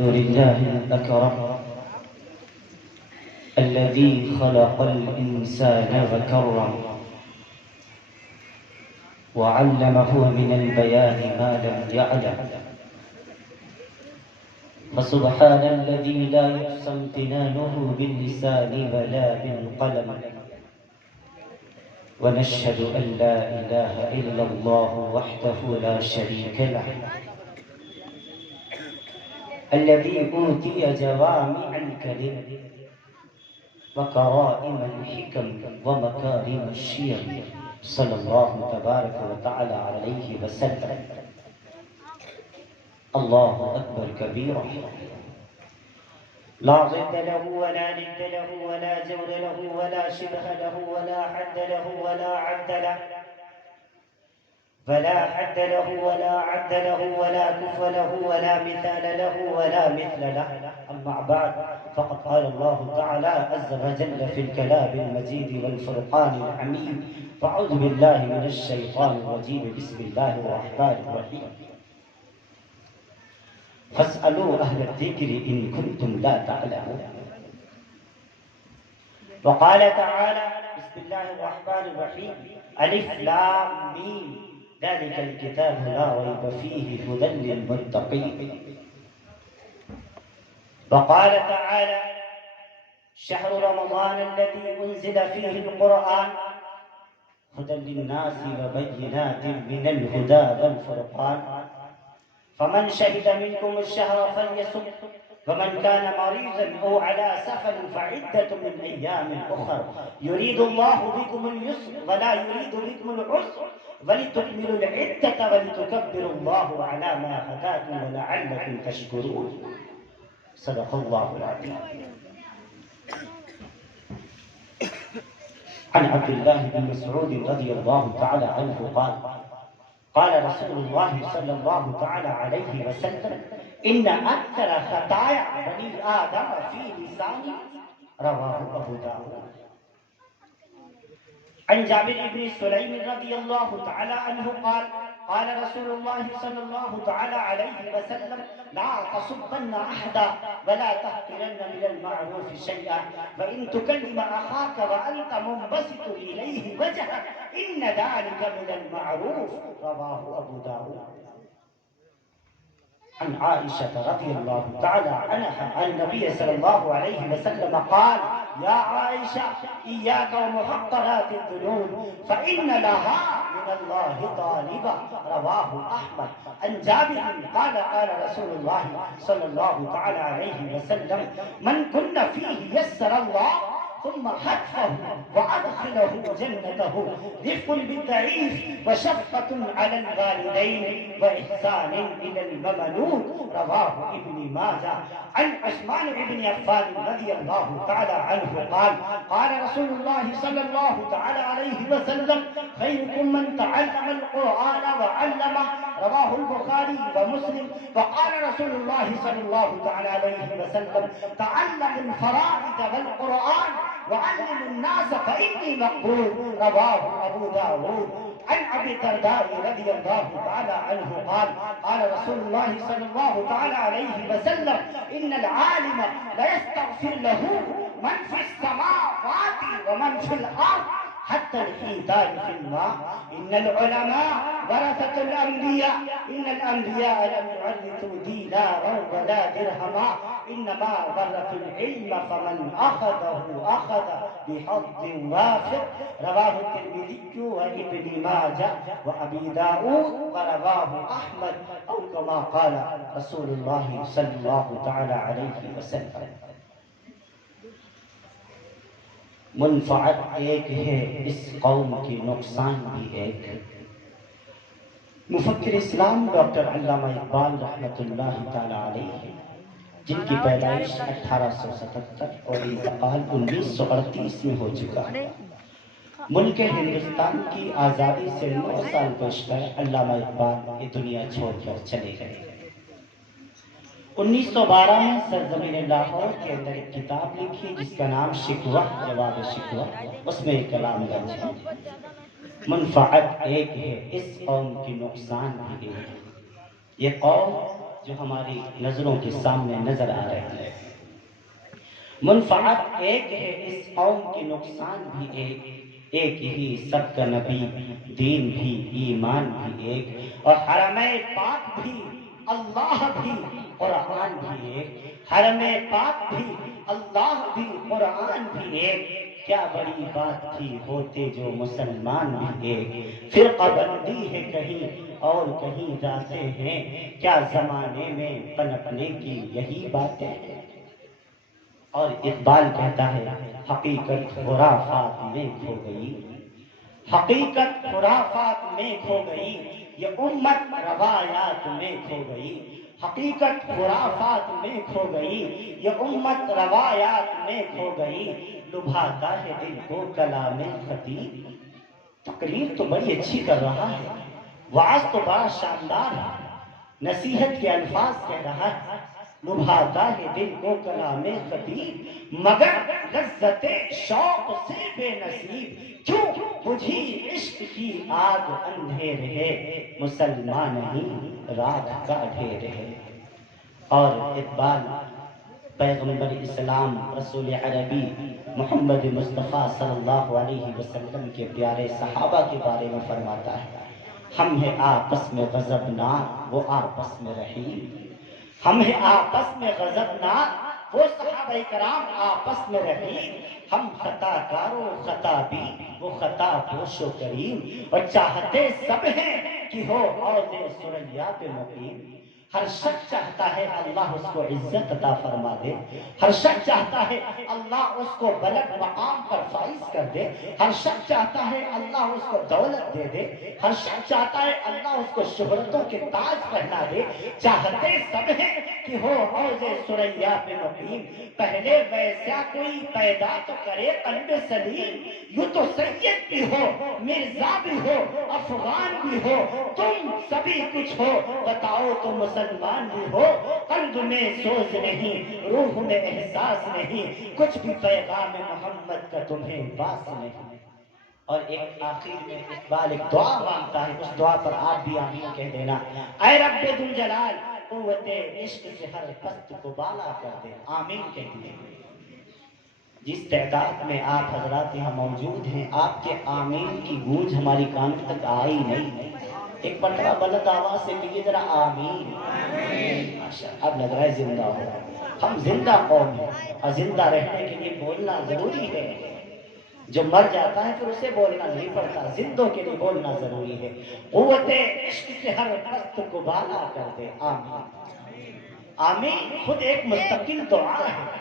الحمد لله الأكرم الذي خلق الإنسان وكرم وعلمه من البيان ما لم يعلم، فسبحان الذي لا يحصى امتنانه باللسان ولا بالقلم، ونشهد أن لا إله إلا الله وحده لا شريك له الذي أوتي جوامع الكلم وكرائم الحكم ومكارم الشيم، صلى الله تبارك وتعالى عليه وسلم. الله أكبر كبيرا، لا ضد له ولا ند له ولا جور له ولا شبه له ولا حد له ولا عد له ولا حد له ولا عد له ولا كف له ولا مثال له ولا مثل له. أما بعد، فقد قال الله تعالى عز وجل في الكلام المجيد والفرقان الحميد: فأعوذ بالله من الشيطان الرجيم، بسم الله الرحمن الرحيم، فاسألوا أهل الذكر إن كنتم لا تعلمون. وقال تعالى: بسم الله الرحمن الرحيم، ألف لام ميم، ذلك الكتاب لا ريب فيه هدى للمتقين. وقال تعالى: شهر رمضان الذي أنزل فيه القرآن هدى للناس وبينات من الهدى والفرقان، فمن شهد منكم الشهر فليصم، ومن كان مريضا أو على سفر فعدة من أيام أخر، يريد الله بكم اليسر ولا يريد بكم العسر، ولتكملوا العدة ولتكبروا الله على ما هداكم ولعلكم تشكرون. صدق الله العظيم. عن عبد الله بن مسعود رضي الله تعالى عنه قال: قال رسول الله صلى الله تعالى عليه وسلم: إن أكثر خطايا بني آدم في لسانه. رواه أبو داود. عن جابر بن سليم رضي الله تعالى عنه قال: قال رسول الله صلى الله تعالى عليه وسلم: لا تصبن أحدا ولا تحقرن من المعروف شيئا، وإن تكلم أخاك وأنت منبسط إليه وجهك إن ذلك من المعروف. رواه أبو داود. عن عائشة رضي الله تعالى عنها عن النبي صلى الله عليه وسلم قال: يا عائشة، إياك ومحقرات الذنوب فإن لها من الله طالبا. رواه أحمد. عن جابر قال: قال رسول الله صلى الله تعالى عليه وسلم: من كن فيه يسر الله ثم حتفه وأدخله جنته، رفق بالضعيف وشفقة على الوالدين وإحسان إلى المملوك. رواه ابن ماجه. عن عثمان بن عفان رضي الله تعالى عنه قال: قال رسول الله صلى الله تعالى عليه وسلم: خيركم من تعلم القرآن وعلمه. رواه البخاري ومسلم. وقال رسول الله صلى الله تعالى عليه وسلم: تعلموا الفرائض والقرآن وعلموا الناس فإني مقبول. رواه أبو داود. عن أبي الدرداء رضي الله تعالى عنه قال: قال رسول الله صلى الله تعالى عليه وسلم: إن العالم لا يستغفر له من في السماوات ومن في الأرض حتى الحيتان في الماء. إن العلماء ورثة الأنبياء، إن الأنبياء لم يورثوا دينارا ولا درهما، إنما ورثوا العلم فمن أخذه أخذ بحظ وافر. رواه الترمذي وابن ماجه وأبي داود ورواه أحمد، أو كما قال رسول الله صلى الله تعالى عليه وسلم. منفعت ایک ہے، اس قوم کی نقصان بھی ایک ہے. مفکر اسلام ڈاکٹر علامہ اقبال رحمۃ اللہ تعالی علیہ، جن کی پیدائش 1877 اور انتقال 1938 میں ہو چکا ہے، ملک ہندوستان کی آزادی سے 9 سال پیشتر علامہ اقبال یہ دنیا چھوڑ کر چلے گئے. 1912 میں سرزمین لاہور کے اندر ایک کتاب لکھی جس کا نام شکوہ جواب شکوہ. اس میں ایک کلام درج ہے: منفعت ایک ہے، اس قوم کی نقصان بھی ایک ہے. یہ قوم جو ہماری نظروں کے سامنے نظر آ رہی ہے۔ منفعت ایک ہے، اس قوم کے نقصان بھی ایک ہی، سب کا نبی، دین بھی، ایمان بھی ایک، اور حرم پاک بھی، اللہ بھی، قرآن بھی ایک۔ حرم پاک بھی، اللہ بھی، قرآن بھی ایک۔ کیا بڑی بات تھی ہوتے جو مسلمان بھی ایک۔ فرقہ بندی ہے کہیں اور کہیں جاتے ہیں، کیا زمانے میں پنپنے کی یہی باتیں ہیں۔ اور اقبال کہتا ہے حقیقت خرافات میں کھو گئی، حقیقت خرافات میں کھو گئی، یہ امت روایات میں کھو گئی۔ حقیقت خرافات میں کھو گئی، یہ امت روایات میں کھو گئی۔ لبھاتا ہے دل کو کلام خطیب، تقریر تو بڑی اچھی کر رہا ہے، وعظ تو بڑا شاندار ہے، نصیحت کے الفاظ کہہ رہا ہے۔ لبھاتا ہے دل کو کلام خطیب، مگر لذت شوق سے بے نصیب۔ کیوں بجھی عشق کی آگ اندھیر ہے، مسلمان نہیں راکھ کا ڈھیر ہے۔ اور اقبال پیغمبر اسلام رسول عربی محمد مصطفیٰ صلی اللہ علیہ وسلم کے پیارے صحابہ کے بارے میں فرماتا ہے، ہم ہیں آپس میں غضبناک، وہ آپس میں رحیم۔ ہم ہیں آپس میں غضبناک، وہ صحابہ کرام آپس میں رحیم۔ ہم خطا کارو خطا بھی، وہ خطا پوش و کریم، اور چاہتے سب ہیں کہ ہو عود ثریا پہ مقیم۔ ہر شخص چاہتا ہے اللہ اس کو عزت عطا فرما دے، ہر شخص چاہتا ہے اللہ اس کو بلند مقام پر فائز کر دے، ہر شخص چاہتا ہے اللہ اس کو دولت دے دے، ہر شخص چاہتا ہے اللہ اس کو شہرتوں کے تاج پہنا دے۔ چاہتے سب ہیں کہ ہو عود ثریا پہ مقیم، پہلے ویسا کوئی پیدا تو کرے قلب سلیم۔ یوں تو سید بھی ہو، مرزا بھی ہو، افغان بھی ہو، تم سبھی کچھ ہو، بتاؤ تو مسلمان بھی ہو۔ قلب میں سوز نہیں، روح میں احساس نہیں، کچھ بھی پیغام محمد کا تمہیں باس نہیں۔ اور ایک آخر میں اقبال ایک دعا مانگتا ہے، اس دعا پر آپ بھی آمین کہہ دینا۔ اے رب ذوالجلال، قوت عشق سے ہر پست کو بالا کر دے، آمین کہہ دیجیے۔ جس تعداد میں آپ حضرات یہاں موجود ہیں، آپ کے آمین کی گونج ہماری کانوں تک آئی نہیں۔ ایک مرتبہ بلند آواز سے کہیے ذرا آمین۔ ماشاءاللہ، اب لگ رہا ہے زندہ ہو رہا ہے۔ ہم زندہ قوم ہیں، اور زندہ رہنے کے لیے بولنا ضروری ہے۔ جو مر جاتا ہے پھر اسے بولنا نہیں پڑتا، زندوں کے لیے بولنا ضروری ہے۔ قوت عشق سے ہر پست کو بالا کر دے، آمین۔ آمین خود ایک مستقل دعا ہے،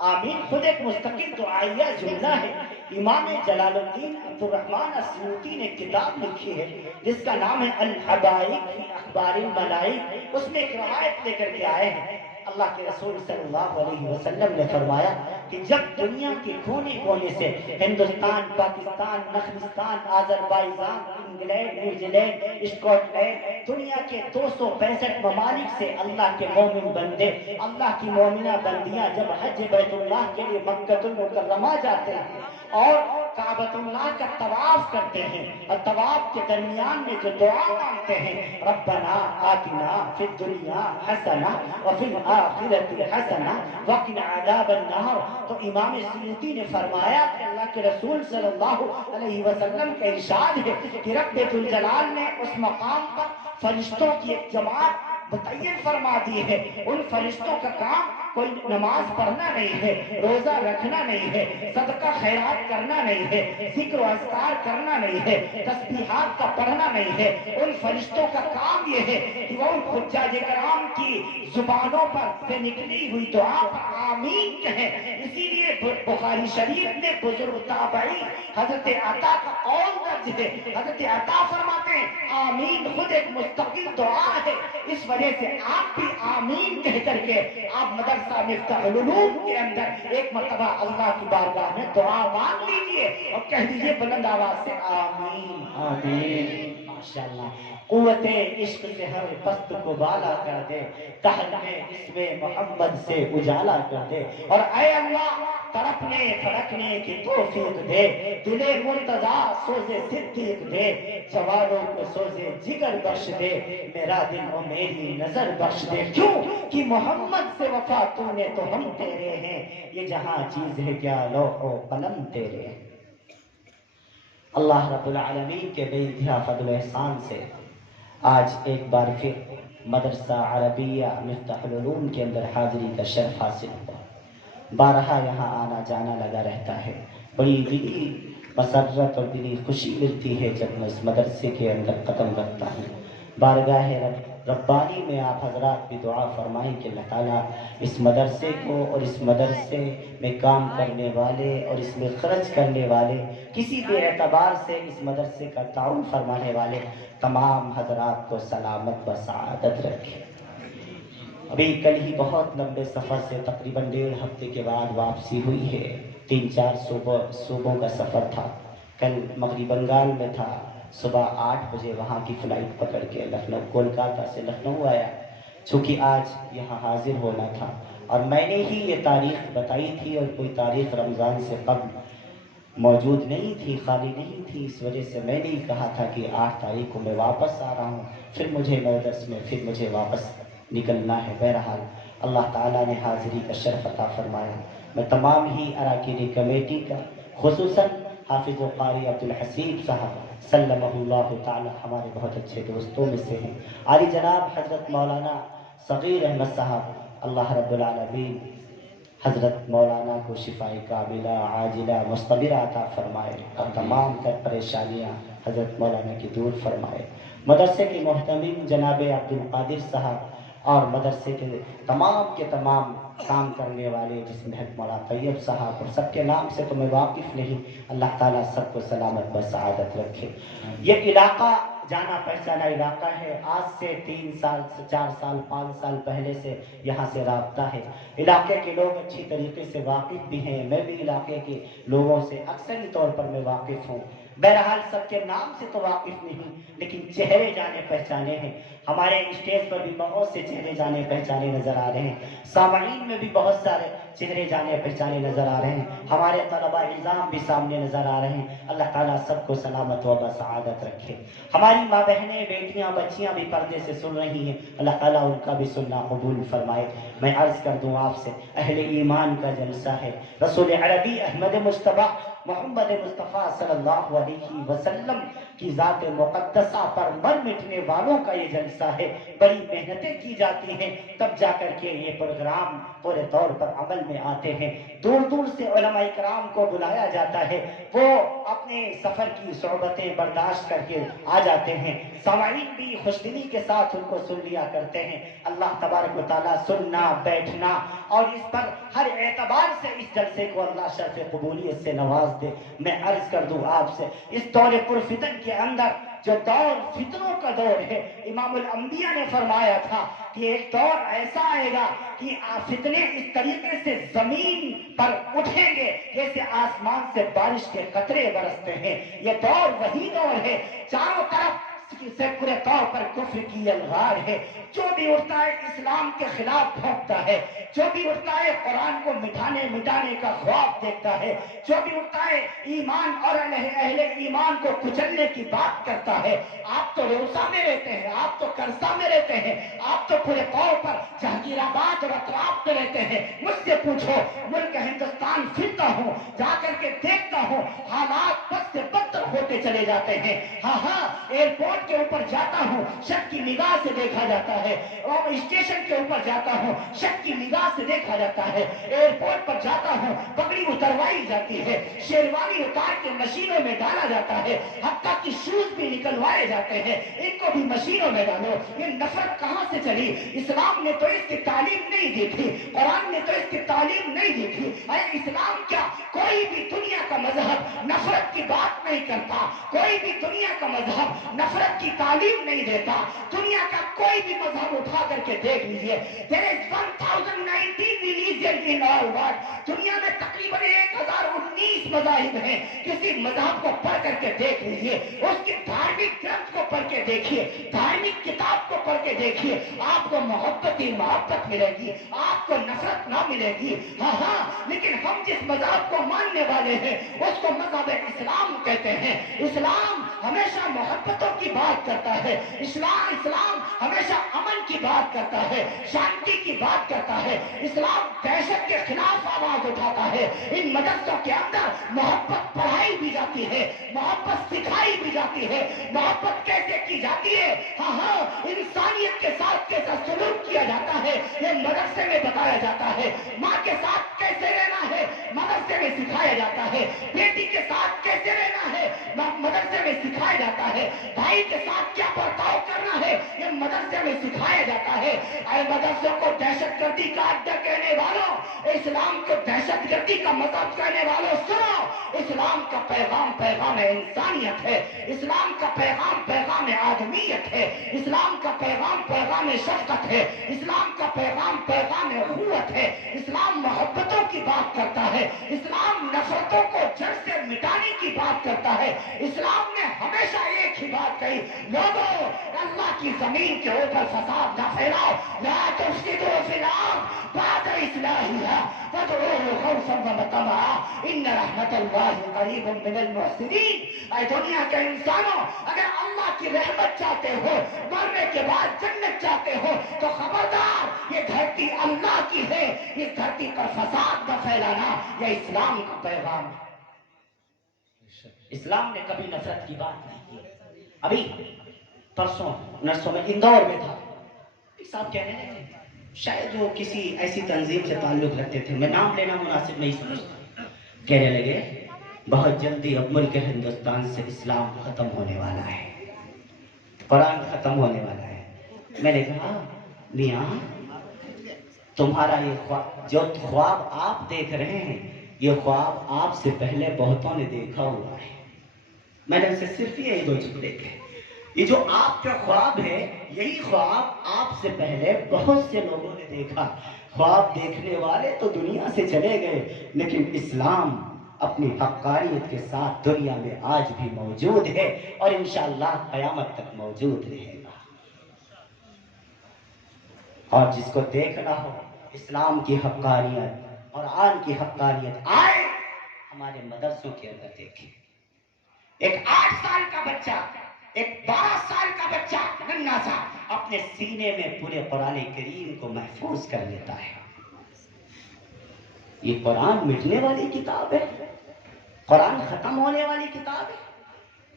آمین خود ایک مستقل دعائیہ جملہ ہے۔ امام جلال الدین عبدالرحمن السیوطی نے کتاب لکھی ہے جس کا نام ہے الحبائق فی اخبار الملائک، اس میں ایک روایت لے کر کے آئے ہیں۔ اللہ کے رسول صلی اللہ علیہ وسلم نے فرمایا کہ جب دنیا کے کونے کونے سے ہندوستان، پاکستان، نخلستان، Azerbaijan, England, New Zealand, Scotland, دنیا کے 265 ممالک سے اللہ کے مومن بندے، اللہ کی مومنہ بندیاں جب حج بیت اللہ کے لیے مکہ المکرمہ جاتے ہیں اور کعبۃ اللہ کا طواف کرتے ہیں، اور طواف کے درمیان میں جو دعا مانگتے ہیں، ربنا آتنا فی الدنیا حسنہ وفی الآخرۃ حسنہ وقنا عذاب النار، تو امام سیوطی نے فرمایا کہ اللہ کے رسول صلی اللہ علیہ وسلم کا ارشاد ہے کہ رب ذوالجلال نے اس مقام پر فرشتوں کی ایک جماعت متعین فرما دی ہے۔ ان فرشتوں کا کام کوئی نماز پڑھنا نہیں ہے، روزہ رکھنا نہیں ہے، صدقہ خیرات کرنا نہیں ہے، ذکر و اذکار کرنا نہیں ہے، تسبیحات کا پڑھنا نہیں ہے۔ ان فرشتوں کا کام یہ ہے کہ وہ ان حجاج کرام کی زبانوں پر سے نکلی ہوئی دعا پر آمین کہیں۔ اسی لیے بخاری شریف میں بزرگ تابعی حضرت عطا کا قول درج ہے، حضرت عطا فرماتے ہیں آمین خود ایک مستقل دعا ہے، اس وجہ سے آپ بھی آمین کہہ کر کے آپ مدرسہ مفتاح العلوم کے اندر ایک مرتبہ اللہ کی بارگاہ میں دعا مانگ لیجئے اور کہہ دیجئے بلند آواز سے آمین آمین۔ ماشاءاللہ قوت عشق سے ہر پست کو بالا کر دے، تحت میں اسم محمد سے اجالا کر دے، اور اے اللہ تڑپنے پھڑکنے کی توفیق دے، دل مرتضی سوزے صدیق دے، جوانوں کو سوزے جگر بخش دے، میرا دل و میری نظر بخش دے، کیوں کہ محمد سے وفا تو نے تو ہم تیرے ہیں، یہ جہاں چیز ہے کیا لوح و قلم تیرے ہیں۔ اللہ رب العالمین کے بے انتہا فضل و احسان سے آج ایک بار پھر مدرسہ عربیہ مفتاح العلوم کے اندر حاضری کا شرف حاصل ہوا۔ بارہا یہاں آنا جانا لگا رہتا ہے، بڑی دلی مسرت اور دلی خوشی ملتی ہے جب میں اس مدرسے کے اندر قدم رکھتا ہوں۔ بارگاہ ربانی میں آپ حضرات بھی دعا فرمائیں کہ اللہ تعالیٰ اس مدرسے کو اور اس مدرسے میں کام کرنے والے اور اس میں خرچ کرنے والے، کسی بھی اعتبار سے اس مدرسے کا تعاون فرمانے والے تمام حضرات کو سلامت و سعادت رکھے۔ ابھی کل ہی بہت لمبے سفر سے تقریباً 1.5 ہفتے کے بعد واپسی ہوئی ہے۔ 3-4 صوبوں کا سفر تھا۔ کل مغربی بنگال میں تھا، صبح 8 بجے وہاں کی فلائٹ پکڑ کے لکھنؤ، کولکاتہ سے لکھنؤ آیا، چونکہ آج یہاں حاضر ہونا تھا اور میں نے ہی یہ تاریخ بتائی تھی اور کوئی تاریخ رمضان سے قبل موجود نہیں تھی، خالی نہیں تھی، اس وجہ سے میں نے ہی کہا تھا کہ 8 تاریخ کو میں واپس آ رہا ہوں، پھر مجھے 9-10 میں پھر مجھے واپس نکلنا ہے۔ بہرحال اللہ تعالیٰ نے حاضری کا شرف عطا فرمایا۔ میں تمام ہی اراکین کمیٹی کا، خصوصاً حافظ و قاری عبدالحسیب صاحب سلمہ اللہ تعالیٰ، ہمارے بہت اچھے دوستوں میں سے ہیں، عالی جناب حضرت مولانا صغیر احمد صاحب، اللہ رب العالمین حضرت مولانا کو شفائے کاملہ عاجلہ مستمرہ عطا فرمائے اور تمام تر پریشانیاں حضرت مولانا کی دور فرمائے۔ مدرسے کے محتمم جناب عبدالقادر صاحب اور مدرسے کے تمام کام کرنے والے جس میں مولانا طیب صاحب، اور سب کے نام سے تو میں واقف نہیں، اللہ تعالیٰ سب کو سلامت و سعادت رکھے۔ یہ علاقہ جانا پہچانا علاقہ ہے، آج سے 3 سال 4 سال 5 سال پہلے سے یہاں سے رابطہ ہے، علاقے کے لوگ اچھی طریقے سے واقف بھی ہیں، میں بھی علاقے کے لوگوں سے اکثری طور پر میں واقف ہوں، بہرحال سب کے نام سے تو واقف نہیں لیکن چہرے جانے پہچانے ہیں۔ ہمارے اسٹیج پر بھی بہت سے چہرے جانے پہچانے نظر آ رہے ہیں، سامعین میں بھی بہت سارے چہرے جانے پہچانے نظر آ رہے ہیں، ہمارے طلبہ نظام بھی سامنے نظر آ رہے ہیں، اللہ تعالیٰ سب کو سلامت و بسعادت رکھے۔ ہماری ماں بہنیں، بیٹیاں، بچیاں بھی پردے سے سن رہی ہیں، اللہ تعالیٰ ان کا بھی سننا قبول فرمائے۔ میں عرض کر دوں آپ سے، اہل ایمان کا جلسہ ہے، رسول عربی احمد مصطفیٰ محمد مصطفیٰ صلی اللہ علیہ وسلم کی ذات مقدسہ پر مر مٹنے والوں کا یہ جلسہ ہے، بڑی محنتیں کی جاتی ہیں تب جا کر کے یہ پروگرام پورے طور پر عمل میں آتے ہیں، دور دور سے علماء کرام کو بلایا جاتا ہے، وہ اپنے سفر کی صعوبتیں برداشت کر کے آ جاتے ہیں، سامعین بھی خوش دلی کے ساتھ ان کو سن لیا کرتے ہیں۔ اللہ تبارک و تعالیٰ سننا، بیٹھنا اور اس پر ہر اعتبار سے اس جلسے کو اللہ شرف قبولیت سے نواز دے۔ میں عرض کر دوں آپ سے، اس دور پرفتن کے اندر جو دور فتنوں کا دور ہے، امام الانبیاء نے فرمایا تھا کہ ایک دور ایسا آئے گا کہ فتنے اس طریقے سے زمین پر اٹھیں گے جیسے آسمان سے بارش کے قطرے برستے ہیں۔ یہ دور وہی دور ہے، چاروں طرف سے پورے طور پر کفر کی الغار ہے، جو بھی اٹھتا ہے اسلام کے خلاف بھونکتا ہے، جو بھی اٹھتا ہے قرآن کو مٹانے کا خواب دیکھتا ہے، جو بھی اٹھتا ہے ایمان اور اہل ایمان کو کچلنے کی بات کرتا ہے۔ آپ تو روسا میں رہتے ہیں، آپ تو کرسا میں رہتے ہیں، آپ تو پورے طور پر جہانگیر آباد اور اطراف میں رہتے ہیں، مجھ سے پوچھو، ملک ہندوستان پھرتا ہوں، جا کر کے دیکھتا ہوں، حالات بد سے بدتر ہوتے چلے جاتے ہیں۔ ہاں ایئرپورٹ کے اوپر جاتا ہوں، شک کی نگاہ سے دیکھا جاتا ہے، اور اسٹیشن کے اوپر جاتا ہوں، شک کی نگاہ سے دیکھا جاتا ہے، ایئرپورٹ پر جاتا ہوں، پگڑی اتروائی جاتی ہے، شیروانی اتار کے مشینوں میں ڈالا جاتا ہے، حتیٰ کہ شوز بھی نکلوائے جاتے ہیں، ان کو بھی مشینوں میں ڈالو۔ یہ نفرت کہاں سے چلی؟ اسلام نے تو اس کی تعلیم نہیں دی تھی، قرآن نے تو اس کی تعلیم نہیں دی تھی۔ اے اسلام کیا کوئی بھی دنیا کا مذہب نفرت کی بات نہیں کرتا، کوئی بھی دنیا کا مذہب نفرت کی تعلیم نہیں دیتا۔ دنیا کا کوئی بھی مذہب اٹھا کر کے دیکھ لیجئے، there is 1019 religion in all world، دنیا میں تقریباً 1019 19 مذاہب ہیں، کسی مذہب کو پڑھ کر کے دیکھ لیجیے، اس کے دھارمک گرنتھ کو پڑھ کے دیکھیے، دھارمک کتاب کو پڑھ کے دیکھیے، آپ کو محبت ہی محبت ملے گی، آپ کو نفرت نہ ملے گی۔ ہاں لیکن ہم جس مذہب کو ماننے والے ہیں اس کو مذہب اسلام کہتے ہیں۔ اسلام ہمیشہ محبتوں کی بات کرتا ہے، اسلام ہمیشہ امن کی بات کرتا ہے، شانتی کی بات کرتا ہے، اسلام دہشت کے خلاف آواز اٹھاتا ہے۔ ان مدرسوں کے اندر محبت پڑھائی بھی جاتی ہے، محبت سکھائی بھی جاتی ہے۔ محبت کیسے کی جاتی ہے؟ ہاں انسانیت کے ساتھ کیسا سلوک کیا جاتا ہے یہ مدرسے میں بتایا جاتا ہے۔ ماں کے ساتھ کیسے رہنا ہے مدرسے میں سکھایا جاتا ہے۔ بیٹی کے ساتھ کیسے رہنا ہے مدرسے میں سکھایا جاتا ہے۔ بھائی کے ساتھ کیا برتاؤ کرنا ہے یہ مدرسے میں سکھایا جاتا ہے۔ اے مدرسوں کو دہشت گردی کا اڈا کہنے والوں، اسلام کو دہشت گردی کا مذہب کہنے والوں، سنو، اسلام کا پیغام پیغام انسانیت ہے، اسلام کا پیغام پیغام آدمیت ہے، اسلام کا پیغام پیغام شفقت ہے، اسلام کا پیغام پیغام اخوت ہے، اسلام محبتوں کی بات کرتا ہے، اسلام نفرتوں کو جڑ سے مٹانے کی بات کرتا ہے۔ اسلام نے ہمیشہ ایک ہی بات کہی، لوگوں اللہ کی زمین کے اوپر فساد نہ پھیلاؤ، لا تفسدوا فی الارض بعد اصلاحها وادعوه خوفا وطمعا ان رحمت اللہ قریب من المحسنین۔ اے دنیا کے انسانوں، اگر اللہ کی رحمت چاہتے ہو، مرنے کے بعد جنت چاہتے ہو تو خبردار یہ دھرتی اللہ کی ہے، اس دھرتی پر فساد نہ پھیلانا، یہ اسلام کا پیغام ہے۔ اسلام نے کبھی نفرت کی بات نہیں کی۔ ابھی پرسوں نرسوں میں اندور میں تھا، ایک صاحب کہنے لگے، شاید وہ کسی ایسی تنظیم سے تعلق رکھتے تھے، میں نام لینا مناسب نہیں سمجھتا، کہنے لگے بہت جلدی اب ملک ہندوستان سے اسلام ختم ہونے والا ہے، قرآن ختم ہونے والا ہے۔ میں نے کہا میاں تمہارا یہ خواب، جو خواب آپ دیکھ رہے ہیں یہ خواب آپ سے پہلے بہتوں نے دیکھا ہوا ہے۔ میں نے اسے صرف یہی دو جملے کہے، یہ جو آپ کا خواب ہے یہی خواب آپ سے پہلے بہت سے لوگوں نے دیکھا۔ خواب دیکھنے والے تو دنیا سے چلے گئے لیکن اسلام اپنی حقانیت کے ساتھ دنیا میں آج بھی موجود ہے اور انشاءاللہ قیامت تک موجود رہے گا۔ اور جس کو دیکھنا ہو اسلام کی حقانیت اور آن کی حقانیت، آئے ہمارے مدرسوں کے اندر دیکھیں۔ ایک 8 سال کا بچہ، ایک 12 سال کا بچہ ننھا سا اپنے سینے میں پورے قرآن کریم کو محفوظ کر لیتا ہے۔ یہ قرآن مٹنے والی کتاب ہے، قرآن ختم ہونے والی کتاب ہے۔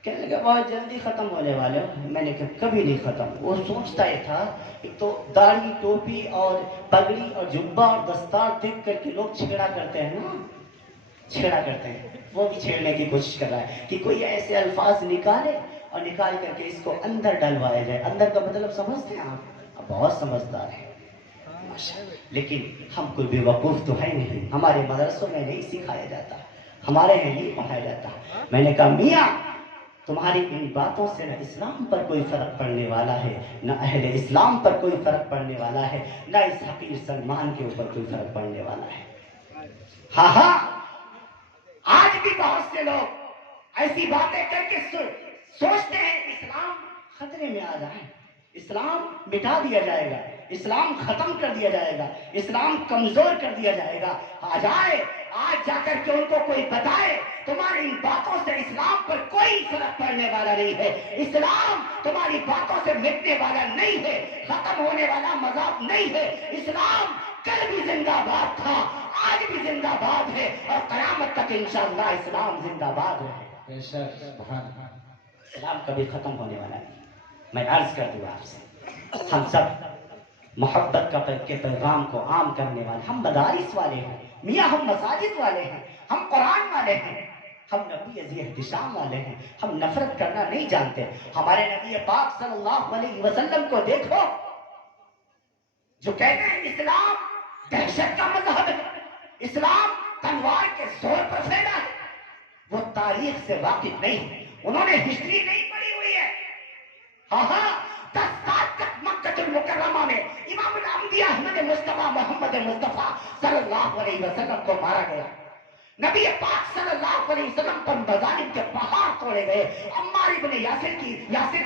کہنے لگا بہت جلدی ختم ہونے والے ہو۔ میں نے کہا کبھی نہیں ختم۔ وہ سوچتا یہ تھا، ایک تو داڑھی ٹوپی اور پگڑی اور جبہ اور دستار دیکھ کر کے لوگ چھیڑا کرتے ہیں نا، چھیڑا کرتے ہیں، وہ بھی چھیڑنے کی کوشش کر رہا ہے کہ کوئی ایسے الفاظ نکالے اور نکال کر کے اس کو اندر ڈلوایا جائے۔ اندر کا مطلب سمجھتے ہیں آپ بہت سمجھدار ہیں لیکن ہم کوئی بے وقوف تو ہے نہیں، ہمارے مدرسوں میں نہیں سکھایا جاتا، ہمارے یہاں نہیں پڑھایا جاتا۔ میں نے کہا میاں تمہاری ان باتوں سے نہ اسلام پر کوئی فرق پڑنے والا ہے، نہ اہل اسلام پر کوئی فرق پڑنے والا ہے، نہ اس حقیر سلمان کے اوپر کوئی فرق پڑنے والا ہے۔ ہاں آج بھی بہت سے لوگ ایسی باتیں کر کے سوچتے ہیں اسلام خطرے میں آ جائے، اسلام مٹا دیا جائے گا، اسلام ختم کر دیا جائے گا، اسلام کمزور کر دیا جائے گا۔ آ جائے آج جا کر کے ان کو کوئی بتائے تمہاری ان باتوں سے اسلام پر کوئی فرق پڑنے والا نہیں ہے، اسلام تمہاری باتوں سے مٹنے والا نہیں ہے، ختم ہونے والا مذہب نہیں ہے۔ اسلام کل بھی زندہ باد تھا، آج بھی زندہ باد ہے اور قیامت تک انشاءاللہ اسلام زندہ باد رہے گا۔ اسلام کبھی ختم ہونے والا نہیں۔ میں عرض کر دوں آپ سے، ہم سب محبت کے پیغام کو عام کرنے والے، ہم مدارس والے ہیں میاں، ہم مساجد والے ہیں، ہم قرآن والے ہیں، ہم نبی عزیز احتشام والے ہیں، ہم نفرت کرنا نہیں جانتے۔ ہمارے نبی پاک صلی اللہ علیہ وسلم کو دیکھو جو کہتے ہیں اسلام دہشت کا مذہب ہے، اسلام تلوار کے زور پر پھیلا ہے، وہ تاریخ سے واقف نہیں ہے، انہوں نے ہسٹری نہیں پڑھی ہوئی ہے۔ ہاں 10 سال تک مکہ المکرمہ میں امام الانبیاء احمد مصطفیٰ محمد مصطفیٰ صلی اللہ علیہ وسلم کو مارا گیا، نبی پاک صلی اللہ علیہ وسلم پر مظالم کے پہاڑ توڑے گئے، عمار ابن یاسر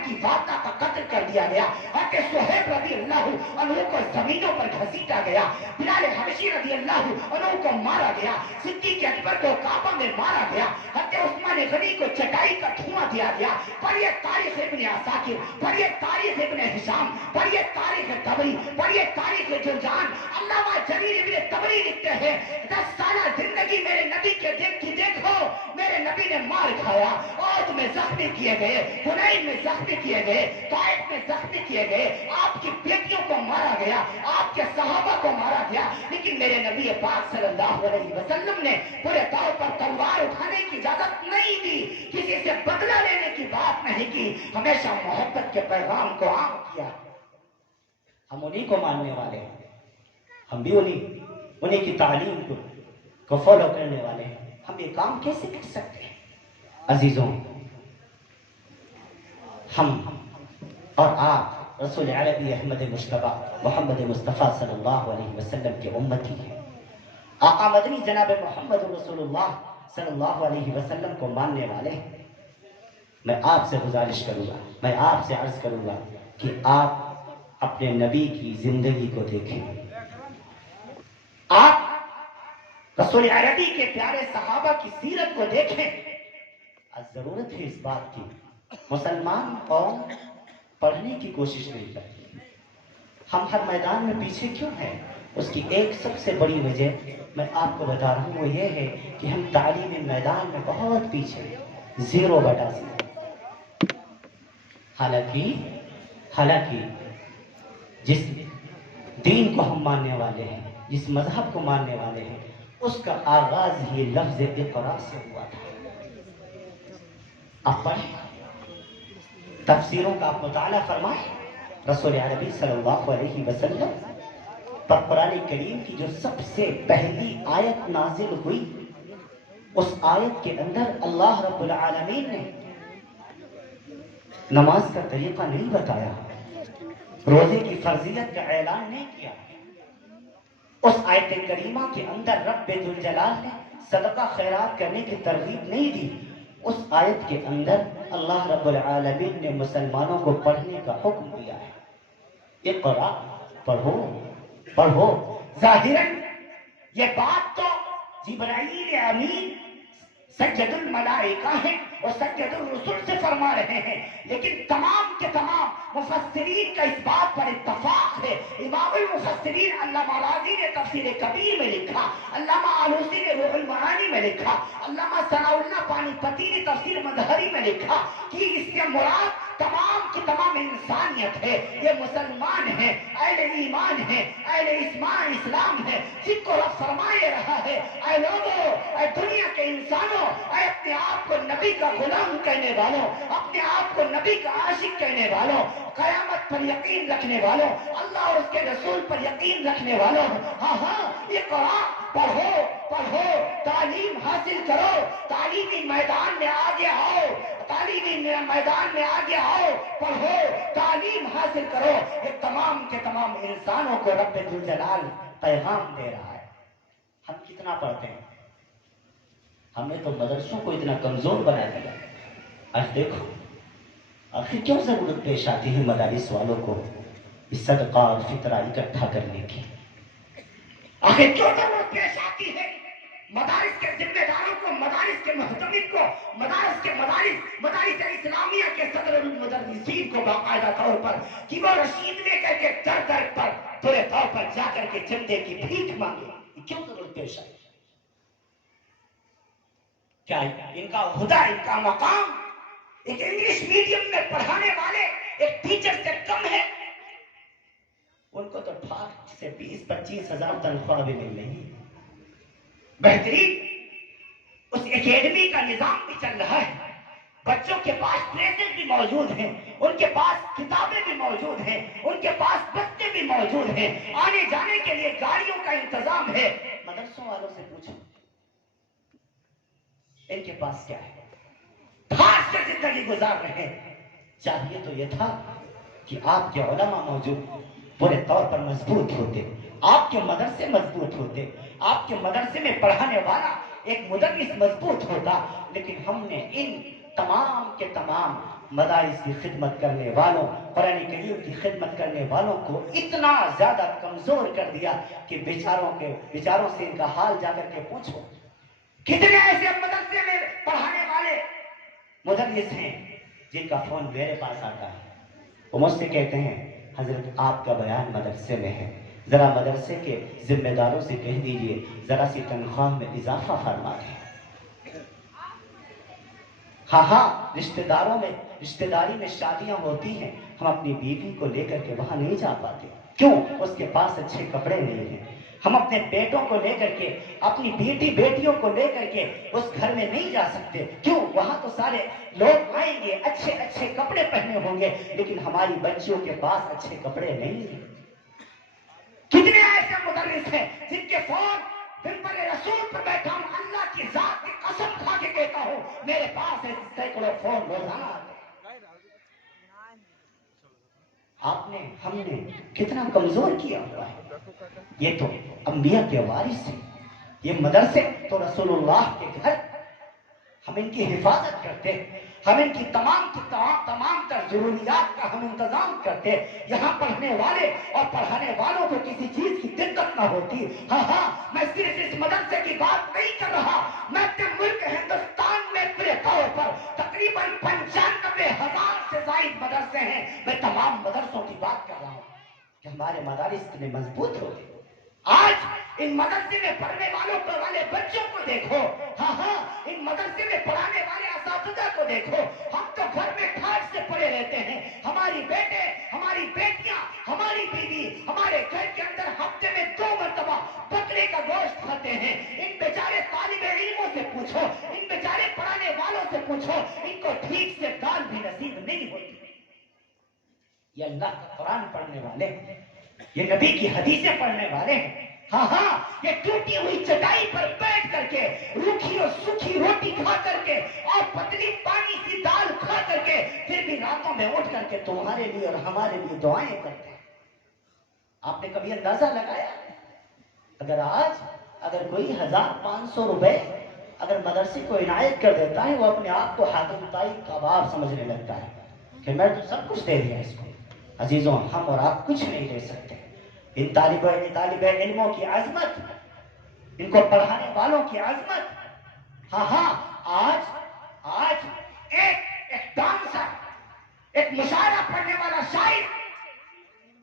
کی والدہ کا قتل کر دیا گیا، حضرت صہیب رضی اللہ عنہ کو زمینوں پر گھسیٹا گیا، بلال حبشی رضی اللہ عنہ کو مارا گیا، صدیق اکبر کو کعبہ میں مارا گیا، حضرت عثمان غنی کو چٹائی کا دھواں دیا گیا۔ پڑھیے تاریخ ابن عساکر، پڑھیے تاریخ ابن ہشام، پڑھیے تاریخ طبری، پڑھیے تاریخ جرجان۔ علامہ جریر ابن طبری لکھتے ہیں 10 سالہ زندگی میرے نبی کے دیکھو، میرے نبی نے مار کھایا، عہد میں زخمی کیے گئے، حنین میں زخمی کیے گئے، طائف میں زخمی کیے گئے، آپ کی بیٹیوں کو مارا گیا، آپ کے صحابہ کو مارا گیا، لیکن میرے نبی پاک صلی اللہ علیہ وسلم نے پورے طور پر تلوار اٹھانے کی اجازت نہیں دی، کسی سے بدلہ لینے کی بات نہیں کی، ہمیشہ محبت کے پیغام کو عام کیا۔ ہم انہی کو ماننے والے ہیں، ہم بھی انہی کی تعلیم کو فالو کرنے والے ہیں، ہم یہ کام کیسے کر سکتے ہیں؟ عزیزوں، ہم اور آپ رسول عربی احمد مصطفیٰ محمد مصطفیٰ صلی اللہ علیہ وسلم کے امتی ہیں۔ آقا مدنی جناب محمد رسول اللہ صلی اللہ علیہ وسلم کو ماننے والے ہیں۔ میں آپ سے گزارش کروں گا، میں آپ سے عرض کروں گا کہ آپ اپنے نبی کی زندگی کو دیکھیں، آپ رسول عربی کے پیارے صحابہ کی سیرت کو دیکھیں۔ آج ضرورت ہے اس بات کی، مسلمان قوم پڑھنے کی کوشش نہیں کرتی، ہم ہر میدان میں پیچھے کیوں ہیں؟ اس کی ایک سب سے بڑی وجہ میں آپ کو بتا رہا ہوں، وہ یہ ہے کہ ہم تعلیمی میدان میں بہت پیچھے ہیں، 0/0۔ حالانکہ جس دین کو ہم ماننے والے ہیں، جس مذہب کو ماننے والے ہیں، اس کا آغاز ہی لفظ اقرا سے ہوا تھا۔ آپ پڑھیں، تفسیروں کا آپ مطالعہ فرمائیں، رسول عربی صلی اللہ علیہ وسلم پر قرآن کریم کی جو سب سے پہلی آیت نازل ہوئی، اس آیت کے اندر اللہ رب العالمین نے نماز کا طریقہ نہیں بتایا، روزے کی فرضیت کا اعلان نہیں کیا۔ اس آیت کریمہ کے اندر رب ذوالجلال نے صدقہ خیرات کرنے کی ترغیب نہیں دی۔ اس آیت کے اندر اللہ رب العالمین نے مسلمانوں کو پڑھنے کا حکم دیا ہے، اقرا، پڑھو۔ ظاہراً یہ بات تو جبرائیل امین سید الملائکہ ہیں اور سید الرسل سے فرما رہے ہیں، لیکن تمام کے تمام مفسرین کا اس بات پر اتفاق ہے۔ امام المفسرین علامہ راضی نے تفسیر کبیر میں لکھا، علامہ آلوسی نے روح المعانی میں لکھا، علامہ ثناء اللہ پانی پتی نے تفسیر مظہری میں لکھا کہ اس سے مراد تمام کی تمام انسانیت ہے، یہ مسلمان ہیں، اہل ایمان ہیں، اہل اسلام ہیں، جن کو رب فرمائے رہا ہے اے لوگوں، اے دنیا کے انسانوں، اے اپنے آپ کو نبی کا غلام کہنے والوں، اپنے آپ کو نبی کا عاشق کہنے والوں، قیامت پر یقین رکھنے والوں، اللہ اور اس کے رسول پر یقین رکھنے والوں، ہاں اقرا، پڑھو، تعلیم حاصل کرو، تعلیمی میدان میں آگے آؤ، پڑھو، تعلیم حاصل کرو۔ یہ تمام کے تمام انسانوں کو رب ذوالجلال پیغام دے رہا ہے۔ ہم کتنا پڑھتے ہیں؟ ہم نے تو مدرسوں کو اتنا کمزور بنا دیا۔ آج دیکھو آخر کیوں ضرورت پیش آتی ہے مدارس والوں کو اس صدقہ اور فطرہ اکٹھا کرنے کی؟ آخر کیوں ضرورت پیش آتی ہے مدارس کے ذمہ داروں کو، مدارس کے محتمل کو، مدارس اسلامیہ کے صدر المدرسین کو باقاعدہ طور پر کہ وہ رشید لے کر کے در پر پورے طور پر جا کر کے چندے کی بھیک مانگے؟ کیوں ضرورت پیش آئی؟ کیا ان کا عہدہ، ان کا مقام ایک انگلش میڈیم میں پڑھانے والے ایک ٹیچر سے کم ہے؟ ان کو تو ٹھاٹ سے 20-25 ہزار تنخواہ بھی مل رہی ہے۔ بہترین اس اکیڈمی کا نظام بھی چل رہا ہے، بچوں کے پاس پریسز بھی موجود ہیں، ان کے پاس کتابیں بھی موجود ہیں، ان کے پاس بستے بھی موجود ہیں، آنے جانے کے لیے گاڑیوں کا انتظام ہے۔ مدرسوں والوں سے پوچھو ان کے پاس کیا ہے؟ خاص سے زندگی گزار رہے ہیں۔ چاہیے تو یہ تھا کہ آپ کے علماء موجود پورے طور پر مضبوط ہوتے، آپ کے مدرسے مضبوط ہوتے، آپ کے مدرسے میں پڑھانے والا ایک مدرس مضبوط ہوتا، لیکن ہم نے ان تمام کے تمام مدارس کی خدمت کرنے والوں، قرآن کریم کی خدمت کرنے والوں کو اتنا زیادہ کمزور کر دیا کہ بیچاروں سے ان کا حال جا کر کے پوچھو۔ کتنے ایسے مدرسے میں پڑھانے والے مدرس ہیں جن کا فون میرے پاس آتا ہے، وہ مجھ سے کہتے ہیں حضرت آپ کا بیان مدرسے میں ہے، ذرا مدرسے کے ذمہ داروں سے کہہ دیجئے ذرا سی تنخواہ میں اضافہ فرما دیں۔ ہاں رشتہ داری میں شادیاں ہوتی ہیں، ہم اپنی بیوی کو لے کر کے وہاں نہیں جا پاتے، کیوں؟ اس کے پاس اچھے کپڑے نہیں ہیں۔ ہم اپنے بیٹوں کو لے کر کے، اپنی بیٹیوں کو لے کر کے اس گھر میں نہیں جا سکتے، کیوں؟ وہاں تو سارے لوگ آئیں گے، اچھے اچھے کپڑے پہنے ہوں گے، لیکن ہماری بچیوں کے پاس اچھے کپڑے نہیں ہیں۔ کتنے ایسے مدرس ہیں جن کے فون منبر رسول پر بیٹھا ہوں، اللہ کی ذات کی قسم کھا کے کہتا ہوں میرے پاس سینکڑوں فون روزانہ آتے ہیں۔ ہم نے کتنا کمزور کیا ہوا ہے۔ یہ تو انبیاء کے وارث ہیں، یہ مدرسے تو رسول اللہ کے گھر، ہم ان کی حفاظت کرتے، ہم ان کی تمام تر ضروریات کا ہم انتظام کرتے، یہاں پڑھنے والے اور پڑھانے والوں کو کسی چیز کی دقت نہ ہوتی۔ ہاں میں صرف اس مدرسے کی بات نہیں کر رہا، میں اپنے ملک ہندوستان میں پورے طور پر تقریباً 95,000 سے زائد مدرسے ہیں، میں تمام مدرسوں کی بات کر رہا ہوں کہ ہمارے مدارس اتنے مضبوط ہو گئے۔ آج ان مدرسے میں پڑھنے والے بچوں کو دیکھو، ہاں ان مدرسے میں پڑھانے والے اساتذہ کو دیکھو، ہم تو گھر میں کھاٹ سے پڑے رہتے ہیں، ہماری بیٹے، ہماری بیٹیاں، ہماری بیوی ہمارے گھر کے اندر ہفتے میں 2 مرتبہ بکرے کا گوشت کھاتے ہیں۔ ان بیچارے طالب علموں سے پوچھو، ان بیچارے پڑھانے والوں سے پوچھو، ان کو ٹھیک سے دال بھی نصیب نہیں ہوتی۔ یہ اللہ کا قرآن پڑھنے والے ہیں، یہ نبی کی حدیثیں پڑھنے والے ہیں، ہاں یہ ٹوٹی ہوئی چٹائی پر بیٹھ کر کے روکھی اور سوکھی روٹی کھا کر کے اور پتلی پانی سی دال کھا کر کے پھر بھی راتوں میں اٹھ کر کے تمہارے لیے اور ہمارے لیے دعائیں کرتے ہیں۔ آپ نے کبھی اندازہ لگایا اگر کوئی 1,500 روپے اگر مدرسے کو عنایت کر دیتا ہے، وہ اپنے آپ کو حاتم طائی کباب سمجھنے لگتا ہے کہ میں تو سب کچھ دے دیا اس کو۔ عزیزوں، ہم اور آپ کچھ نہیں دے سکتے۔ ان طالب علموں کی عظمت، ان کو پڑھانے والوں کی عظمت، ہاں آج ایک ڈانسر، ایک مشاعرہ پڑھنے والا شاعر،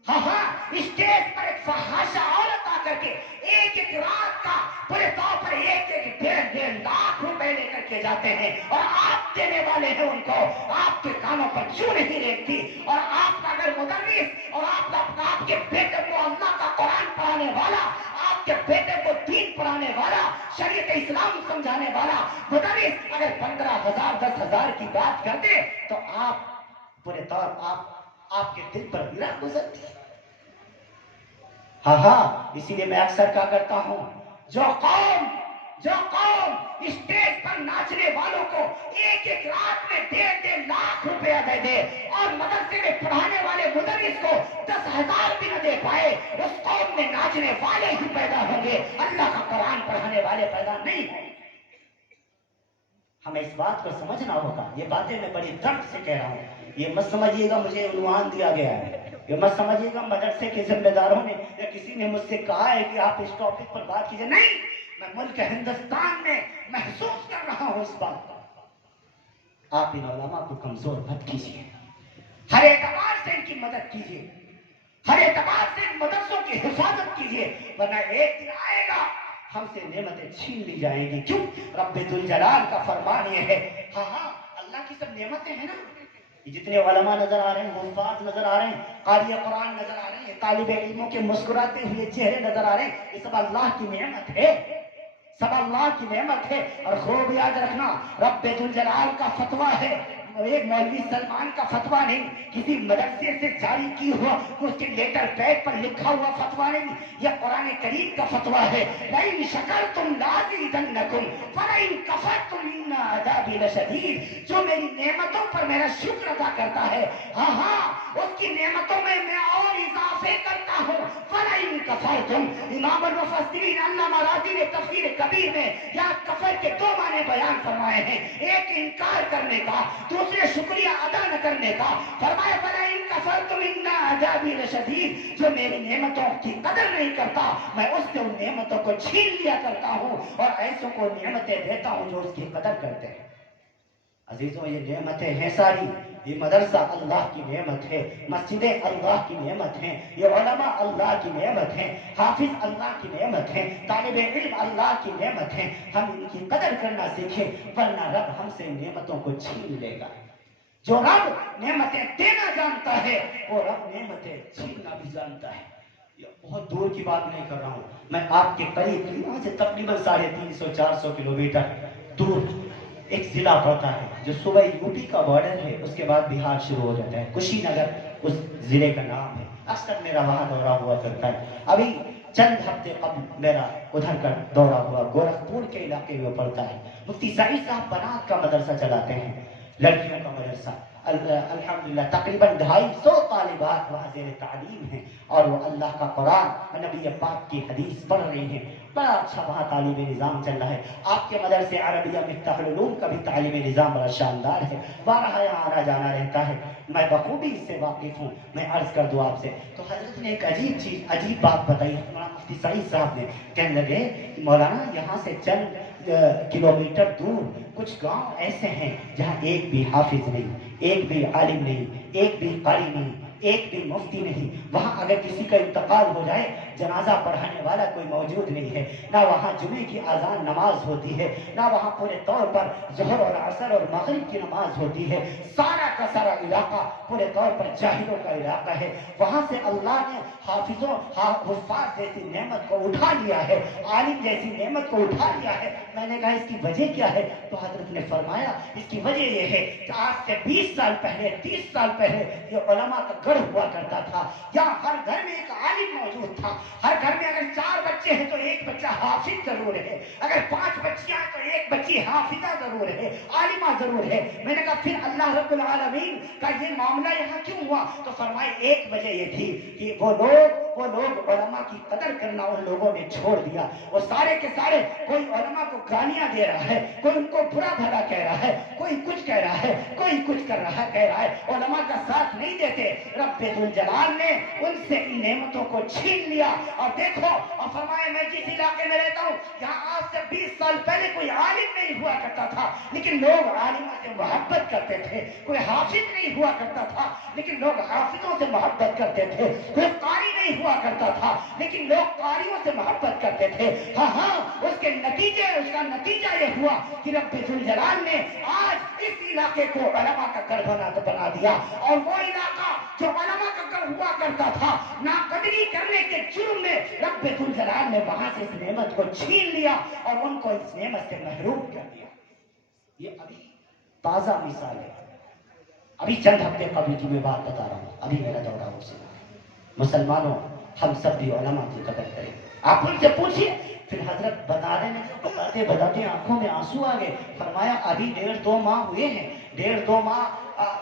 ہاں اسٹیج پر ایک فحاشہ عورت آ کر کے ایک رات کا پورے طور پر 1.5 لاکھ روپے لے کر کے جاتے ہیں، اور آپ دینے والے ہیں ان کو، آپ کے کانوں پر کیوں نہیں ریکھتی؟ اور آپ کا اگر مدرس اور آپ کے بیٹے کو اللہ کا قرآن پڑھانے والا، آپ کے بیٹے کو دین پڑھانے والا، شریعت اسلام سمجھانے والا مدرس اگر 15,000 10,000 کی بات کرتے تو آپ پورے طور آپ کے دل پر گرا گزرتی۔ ہاں اسی لیے میں اکثر کہا کرتا ہوں، جو قوم اسٹیج پر ناچنے والوں کو ایک رات میں 1.5 لاکھ روپیہ دے دے اور مدرسے میں پڑھانے والے مدرس کو 10,000 بھی نہ دے پائے، اس قوم میں ناچنے والے ہی پیدا ہوں گے، اللہ کا قرآن پڑھانے والے پیدا نہیں ہوں گے۔ ہمیں اس بات کو سمجھنا ہوگا۔ یہ باتیں میں بڑی درد سے کہہ رہا ہوں، یہ مت سمجھیے گا مجھے عنوان دیا گیا ہے، یہ مت سمجھیے گا مدرسے کے ذمہ داروں نے یا کسی نے مجھ سے کہا ہے کہ آپ اس ٹاپک پر بات کیجئے، نہیں، میں ملک ہندوستان میں محسوس کر رہا ہوں اس بات کو۔ آپ ان علماء کو کمزور مت کیجیے، ہر اعتبار سے ان کی مدد کیجیے، ہر اعتبار سے ان مدرسوں کی حفاظت کیجیے، ورنہ ایک دن آئے گا ہم سے نعمتیں چھین لی جائیں گی۔ کیوں؟ رب ذوالجلال کا فرمان یہ ہے، ہاں اللہ کی سب نعمتیں ہیں نا، جتنے علماء نظر آ رہے ہیں، حفاظ نظر آ رہے ہیں، قاری قرآن نظر آ رہے ہیں، طالب علموں کے مسکراتے ہوئے چہرے نظر آ رہے ہیں، یہ سب اللہ کی نعمت ہے، سب اللہ کی نعمت ہے۔ اور خوب یاد رکھنا، رب ذوالجلال کا فتویٰ ہے، ایک مولوی سلمان کا فتویٰ نہیں، کسی مدرسے سے جاری کی ہوا اس کے لیٹر پیڈ پر لکھا ہوا فتویٰ نہیں، یہ قرآن کریم کا فتویٰ ہے۔ لئن شکرتم لازیدنکم ولئن کفرتم ان عذابی لشدید۔ جو میری نعمتوں پر میرا شکر ادا کرتا ہے، ہاں ہاں اس کی نعمتوں میں اور اضافے کرتا ہوں۔ ولئن کفرتم، امام المفسرین علامہ راضی نے تفسیر کبیر میں یا کفر کے دو معنی بیان فرمائے ہیں، ایک انکار کرنے کا، دوسرے شکریہ ادا نہ کرنے کا۔ فرمایا فَلَئِن كَفَرْتُمْ إِنَّ عَذَابِي لَشَدِيدٌ، جو میری نعمتوں کی قدر نہیں کرتا میں اس سے ان نعمتوں کو چھین لیا کرتا ہوں اور ایسوں کو نعمتیں دیتا ہوں جو اس کی قدر کرتے ہیں۔ عزیزوں یہ نعمتیں ہیں ساری، یہ مدرسہ اللہ کی نعمت ہے، مسجدیں اللہ کی نعمت ہیں، یہ علماء اللہ کی نعمت ہیں، حافظ اللہ کی نعمت ہیں، طالب علم اللہ کی نعمت ہیں۔ ہم ان کی قدر کرنا سیکھیں ورنہ رب ہم سے نعمتوں کو چھین لے گا۔ جو رب نعمتیں دینا جانتا ہے وہ رب نعمتیں چھیننا بھی جانتا ہے۔ یہ بہت دور کی بات نہیں کر رہا ہوں، میں آپ کے قریب یہاں سے تقریباً 350-400 کلومیٹر دور ایک ضلع پڑتا ہے جو صوبہ یو پی کا بارڈر ہے، اس کے بعد بہار شروع ہو جاتا ہے، کشی نگر اس ضلع کا نام ہے۔ اکثر میرا وہاں دورہ ہوا کرتا ہے۔ ابھی چند ہفتے قبل میرا ادھر کا دورہ ہوا، گورکھپور کے علاقے میں پڑتا ہے۔ مفتی سعید صاحب بنات کا مدرسہ چلاتے ہیں، لڑکیوں کا مدرسہ۔ الحمدللہ تقریباً 250 طالبات وہاں زیر تعلیم ہیں اور وہ اللہ کا قرآن اور نبی پاک کی حدیث پڑھ رہی ہیں۔ بڑا اچھا وہاں تعلیمی نظام چل رہا ہے۔ آپ کے مدرسے عربیہ مفتاح العلوم کا بھی تعلیمی نظام بڑا شاندار ہے، بارہا یہاں آنا جانا رہتا ہے، میں بخوبی اس سے واقف ہوں۔ میں عرض کر دوں آپ سے، تو حضرت نے ایک عجیب چیز، عجیب بات بتائی۔ مولانا مفتی سعید صاحب نے کہنے لگے مولانا یہاں سے چند کلومیٹر دور کچھ گاؤں ایسے ہیں جہاں ایک بھی حافظ نہیں، ایک بھی عالم نہیں، ایک بھی قاری نہیں، ایک بھی مفتی نہیں۔ وہاں اگر کسی کا انتقال ہو جائے جنازہ پڑھانے والا کوئی موجود نہیں ہے، نہ وہاں جمعے کی اذان نماز ہوتی ہے، نہ وہاں پورے طور پر ظہر اور عصر اور مغرب کی نماز ہوتی ہے۔ سارا کا سارا علاقہ پورے طور پر جاہلوں کا علاقہ ہے۔ وہاں سے اللہ نے حافظوں حفاظ جیسی نعمت کو اٹھا لیا ہے، عالم جیسی نعمت کو اٹھا لیا ہے۔ میں نے کہا اس کی وجہ کیا ہے؟ تو حضرت نے فرمایا اس کی وجہ یہ ہے کہ آج سے 20 سال پہلے 30 سال پہلے یہ علماء کا گڑھ ہوا کرتا تھا، یہاں ہر گھر میں ایک عالم موجود تھا، ہر گھر میں اگر 4 بچے ہیں تو ایک بچہ حافظ ضرور ہے، اگر 5 بچیاں ہیں تو ایک بچی حافظہ ضرور ہے، عالمہ ضرور ہے۔ میں نے کہا پھر اللہ رب العالمین کا یہ معاملہ یہاں کیوں ہوا؟ تو فرمائے ایک وجہ یہ تھی کہ وہ لوگ علماء کی قدر کرنا ان لوگوں نے چھوڑ دیا۔ وہ سارے کے سارے، کوئی علماء کو گالیاں دے رہا ہے، کوئی ان کو برا بھلا کہہ رہا ہے، کوئی کچھ کہہ رہا ہے، کوئی کچھ کہہ رہا ہے، علماء کا ساتھ نہیں دیتے۔ رب ذوالجلال نے ان سے ان نعمتوں کو چھین لیا۔ اور دیکھو، اور فرمایا میں جس علاقے میں رہتا ہوں یہاں آج سے 20 سال پہلے کوئی عالم نہیں ہوا کرتا تھا لیکن لوگ عالموں سے محبت کرتے تھے، کوئی حافظ نہیں ہوا کرتا تھا لیکن لوگ حافظوں سے محبت کرتے تھے، کوئی قاری نہیں ہوا کرتا تھا لیکن لوگ قاریوں سے محبت کرتے تھے۔ ہاں ہاں اس کا نتیجہ یہ ہوا کہ رب ذوالجلال نے آج اس علاقے کو علماء کا گھر بنا دیا، اور وہ علاقہ جو علماء کا گھر ہوا کرتا تھا ناقدری کرنے کے جرم میں رب ذوالجلال نے وہاں سے اس نعمت کو چھین لیا اور ان کو اس نعمت سے محروم کر دیا۔ یہ ابھی تازہ مثال ہے، ابھی چند ہفتے قبل کی میں بات بتا رہا ہوں، ابھی میرا دورہ ہو سکتا۔ مسلمانوں ہم سب بھی علماء کی قدر کریں۔ آپ ان سے پوچھیں، پھر حضرت بتانے لگے، بتاتے آنکھوں میں آنسو آ گئے۔ فرمایا ابھی 1.5-2 ماہ ہوئے ہیں، 1.5-2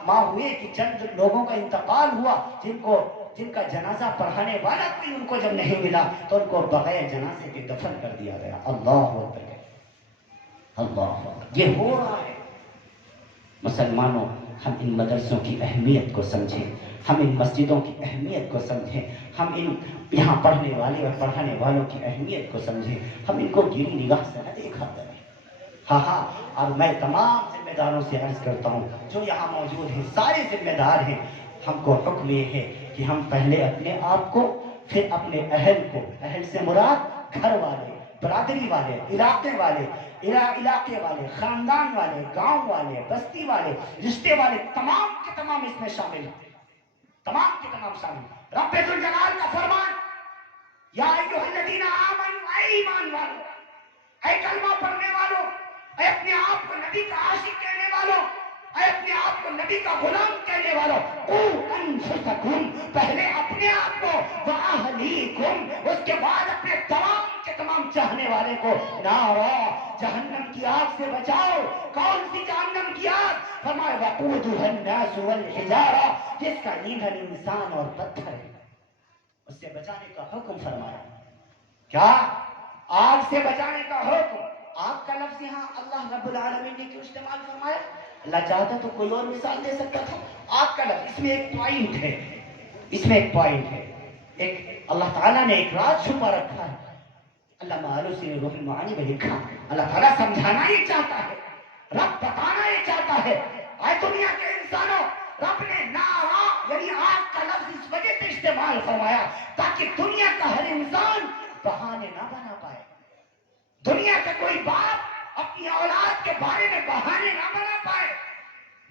ماہ ہوئے کہ چند لوگوں کا انتقال ہوا جن کا جنازہ پڑھانے والا کوئی ان کو جب نہیں ملا تو ان کو بغیر جنازے کے دفن کر دیا گیا۔ اللہ اکبر، اللہ اکبر، یہ ہو رہا ہے۔ مسلمانوں ہم ان مدرسوں کی اہمیت کو سمجھیں، ہم ان مسجدوں کی اہمیت کو سمجھیں، ہم ان یہاں پڑھنے والے اور پڑھانے والوں کی اہمیت کو سمجھیں، ہم ان کو گیری نگاہ سے نہ دیکھا کریں۔ ہاں اور میں تمام ذمہ داروں سے عرض کرتا ہوں جو یہاں موجود ہیں، سارے ذمہ دار ہیں، ہم کو حکم یہ ہے کہ ہم پہلے اپنے آپ کو، پھر اپنے اہل کو، اہل سے مراد گھر والے، برادری والے، علاقے والے، خاندان والے، گاؤں والے، بستی والے، رشتے والے، تمام کے تمام اس میں شامل ہیں، تمام کے تمام شامل۔ رب ذوالجلال کا فرمان، یا ایھا الذین آمنوا، اے ایمان والو، اے کلمہ پڑھنے والوں، اے اپنے آپ کو نبی کا عاشق کہنے والوں، اے اپنے آپ کو نبی کا غلام کہنے والوں، قوا انفسکم، پہلے اپنے آپ کو، واہلیکم، اس کے بعد اپنے تمام کے تمام چاہنے والے کو، نارا، جہنم کی آگ سے بچاؤ۔ کون سی جہنم کی آگ؟ فرمایا وقودها الناس والحجارہ، جس کا ایندھن انسان اور پتھر ہے، اس سے بچانے کا حکم فرمایا۔ کیا؟ آگ سے بچانے کا حکم۔ آگ کا لفظ یہاں اللہ رب العالمین نے کیوں استعمال فرمایا؟ اللہ چاہتا تو کوئی اور مثال دے سکتا تھا۔ آگ کا لفظ، اس میں ایک پوائنٹ ہے، اس میں ایک پوائنٹ ہے، ایک اللہ تعالیٰ نے ایک راز چھپا رکھا ہے۔ اللہ معلوسی نے روح المعانی میں لکھا، اللہ تعالیٰ سمجھانا یہ چاہتا ہے، رب بتانا یہ چاہتا ہے۔ اے دنیا کے انسانوں، رب نے نارا یعنی آگ کا لفظ اس وجہ سے استعمال فرمایا تاکہ دنیا کا ہر انسان بہانے نہ بنا پائے۔ دنیا کا کوئی باپ اپنی اولاد کے بارے میں بہانے نہ بنا پائے،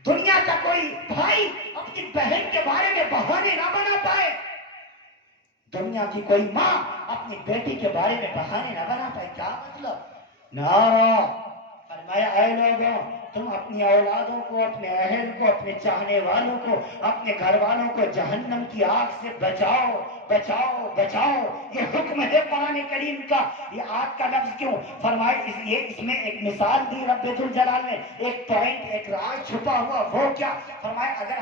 دنیا کا کوئی بھائی اپنی بہن کے بارے میں بہانے نہ بنا پائے، دنیا کی کوئی ماں اپنی بیٹی کے بارے میں بہانے نہ بنا پائے۔ کیا مطلب؟ نارا فرمایا اے لوگوں، تم اپنی اولادوں کو، اپنے اہل کو، اپنے چاہنے والوں کو، اپنے گھر والوں کو جہنم کی آگ سے بچاؤ بچاؤ بچاؤ۔ یہ حکم ہے قرآن کریم کا۔ یہ آگ کا لفظ کیوں فرمایا؟ اس میں ایک مثال دی رب ذوالجلال نے، ایک پوائنٹ، ایک راز چھپا ہوا۔ وہ کیا فرمایا؟ اگر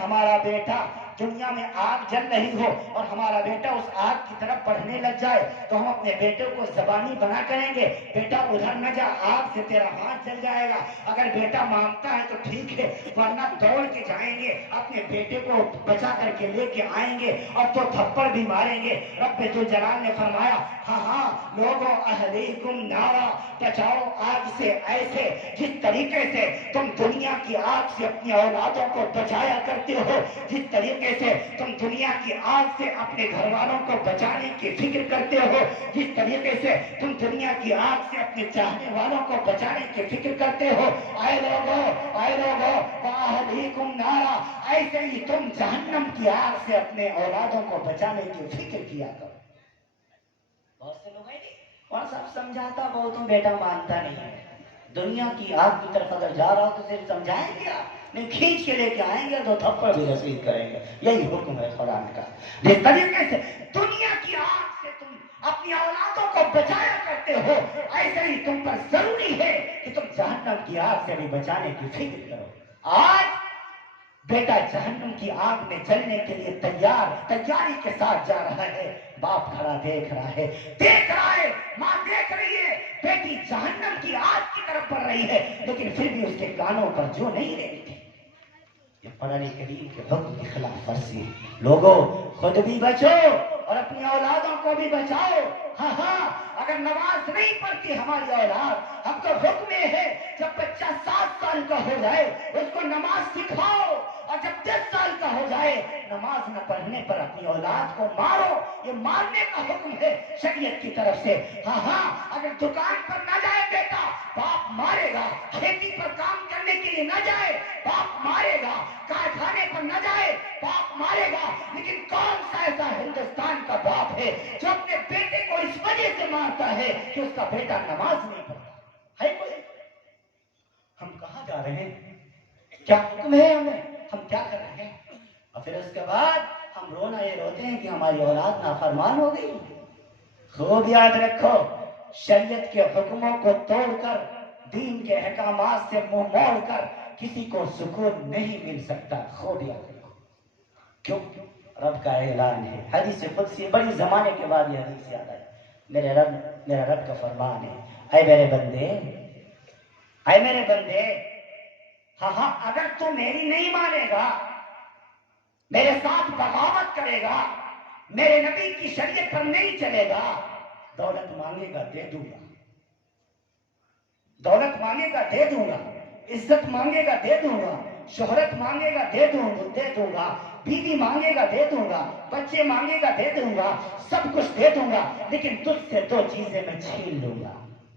ہمارا بیٹا دنیا میں آگ جل رہی ہو اور ہمارا بیٹا اس آگ کی طرف بڑھنے لگ جائے تو ہم اپنے بیٹے کو زبانی بنا کریں گے، بیٹا ادھر نہ جا، آگ سے تیرا ہاتھ جل جائے گا۔ اگر بیٹا مانگتا ہے تو ٹھیک ہے، ورنہ دوڑ کے جائیں گے، اپنے بیٹے کو بچا کر کے لے کے آئیں گے اور تو تھپڑ بھی ماریں گے۔ رب ذوالجلال نے فرمایا ہاں لوگوں، اہلیکم نارا، بچاؤ آگ سے ایسے جس طریقے سے تم دنیا کی آگ سے اپنی اولادوں کو بچایا کرتے ہو، جس طریقے سے تم دنیا کی آگ سے اپنے گھر والوں کو بچانے کی فکر کرتے ہو، جس طریقے سے تم دنیا کی آگ سے اپنے چاہنے والوں کو بچانے کی فکر کرتے ہو، اے لوگوں واہلیکم نارا، ایسے ہی تم جہنم کی آگ سے اپنے اولادوں کو بچانے کی فکر کیا کرو۔ بہت سے لوگ ہیں اور سب سمجھاتا بہتوں بیٹا مانتا نہیں ہے، دنیا کی آگ کی طرف اگر جا رہا ہو تو صرف سمجھائیں گے آپ نہیں، کھینچ کے لے کے آئیں گے تو تھپڑ بھی رسید کریں گے۔ یہی حکم ہے قرآن کا۔ جس طریقے سے دنیا کی آگ سے تم اپنی اولادوں کو بچایا کرتے ہو، ایسے ہی تم پر ضروری ہے کہ تم جہنم کی آگ سے بھی بچانے کی فکر کرو۔ آج بیٹا جہنم کی آگ میں جلنے کے لیے تیاری کے ساتھ جا رہا ہے، باپ کھڑا دیکھ رہا ہے، ماں دیکھ رہی ہے، بیٹی جہنم کی آگ کی طرف بڑھ رہی ہے، لیکن پھر بھی اس کے کانوں پر جو نہیں رہتی۔ یہ قرآن کریم کے حکم کی خلاف ورزی ہے۔ لوگوں، خود بھی بچو اور اپنی اولادوں کو بھی بچاؤ۔ ہاں اگر نماز نہیں پڑھتی ہماری اولاد، ہم تو حکم ہے جب بچہ 7 سال کا ہو جائے اس کو نماز سکھاؤ، اور جب 10 سال کا ہو جائے نماز نہ پڑھنے پر اپنی اولاد کو مارو۔ یہ مارنے کا حکم ہے شریعت کی طرف سے۔ ہاں اگر دکان پر نہ جائے بیٹا، باپ مارے گا، کھیتی پر کام کرنے کے لیے نہ جائے، باپ مارے گا، کارخانے پر نہ جائے، باپ مارے گا، لیکن کون سا ایسا ہندوستان کا باپ ہے جو اپنے بیٹے کو اس وجہ سے مارتا ہے کہ اس کا بیٹا نماز نہیں پڑھتا ہے؟ کوئی؟ ہم کہاں جا رہے ہیں؟ کیا حکم ہے ہمیں؟ ہم کیا کر رہے ہیں؟ اور پھر اس کے بعد ہم رونا یہ روتے ہیں کہ ہماری اولاد نافرمان ہو گئی۔ خوب یاد رکھو، شریعت کے حکموں کو توڑ کر، دین کے احکامات سے منہ موڑ کر کسی کو سکون نہیں مل سکتا۔ خوب یاد رکھو، کیوں؟ رب کا اعلان ہے، حدیث قدسی، بڑی زمانے کے بعد یہ حدیث یاد آئی۔ میرا رب کا فرمان ہے، اے میرے بندے، ہاں اگر تو میری نہیں مانے گا، میرے ساتھ بغاوت کرے گا، میرے نبی کی شریعت پر نہیں چلے گا، دولت مانگے گا دے دوں گا، دولت مانگے گا دے دوں گا، عزت مانگے گا دے دوں گا، شہرت مانگے گا دے دوں گا، بیوی مانگے گا دے دوں گا، بچے مانگے گا دے دوں گا، سب کچھ دے دوں گا، لیکن تجھ سے 2 چیزیں میں چھین لوں گا۔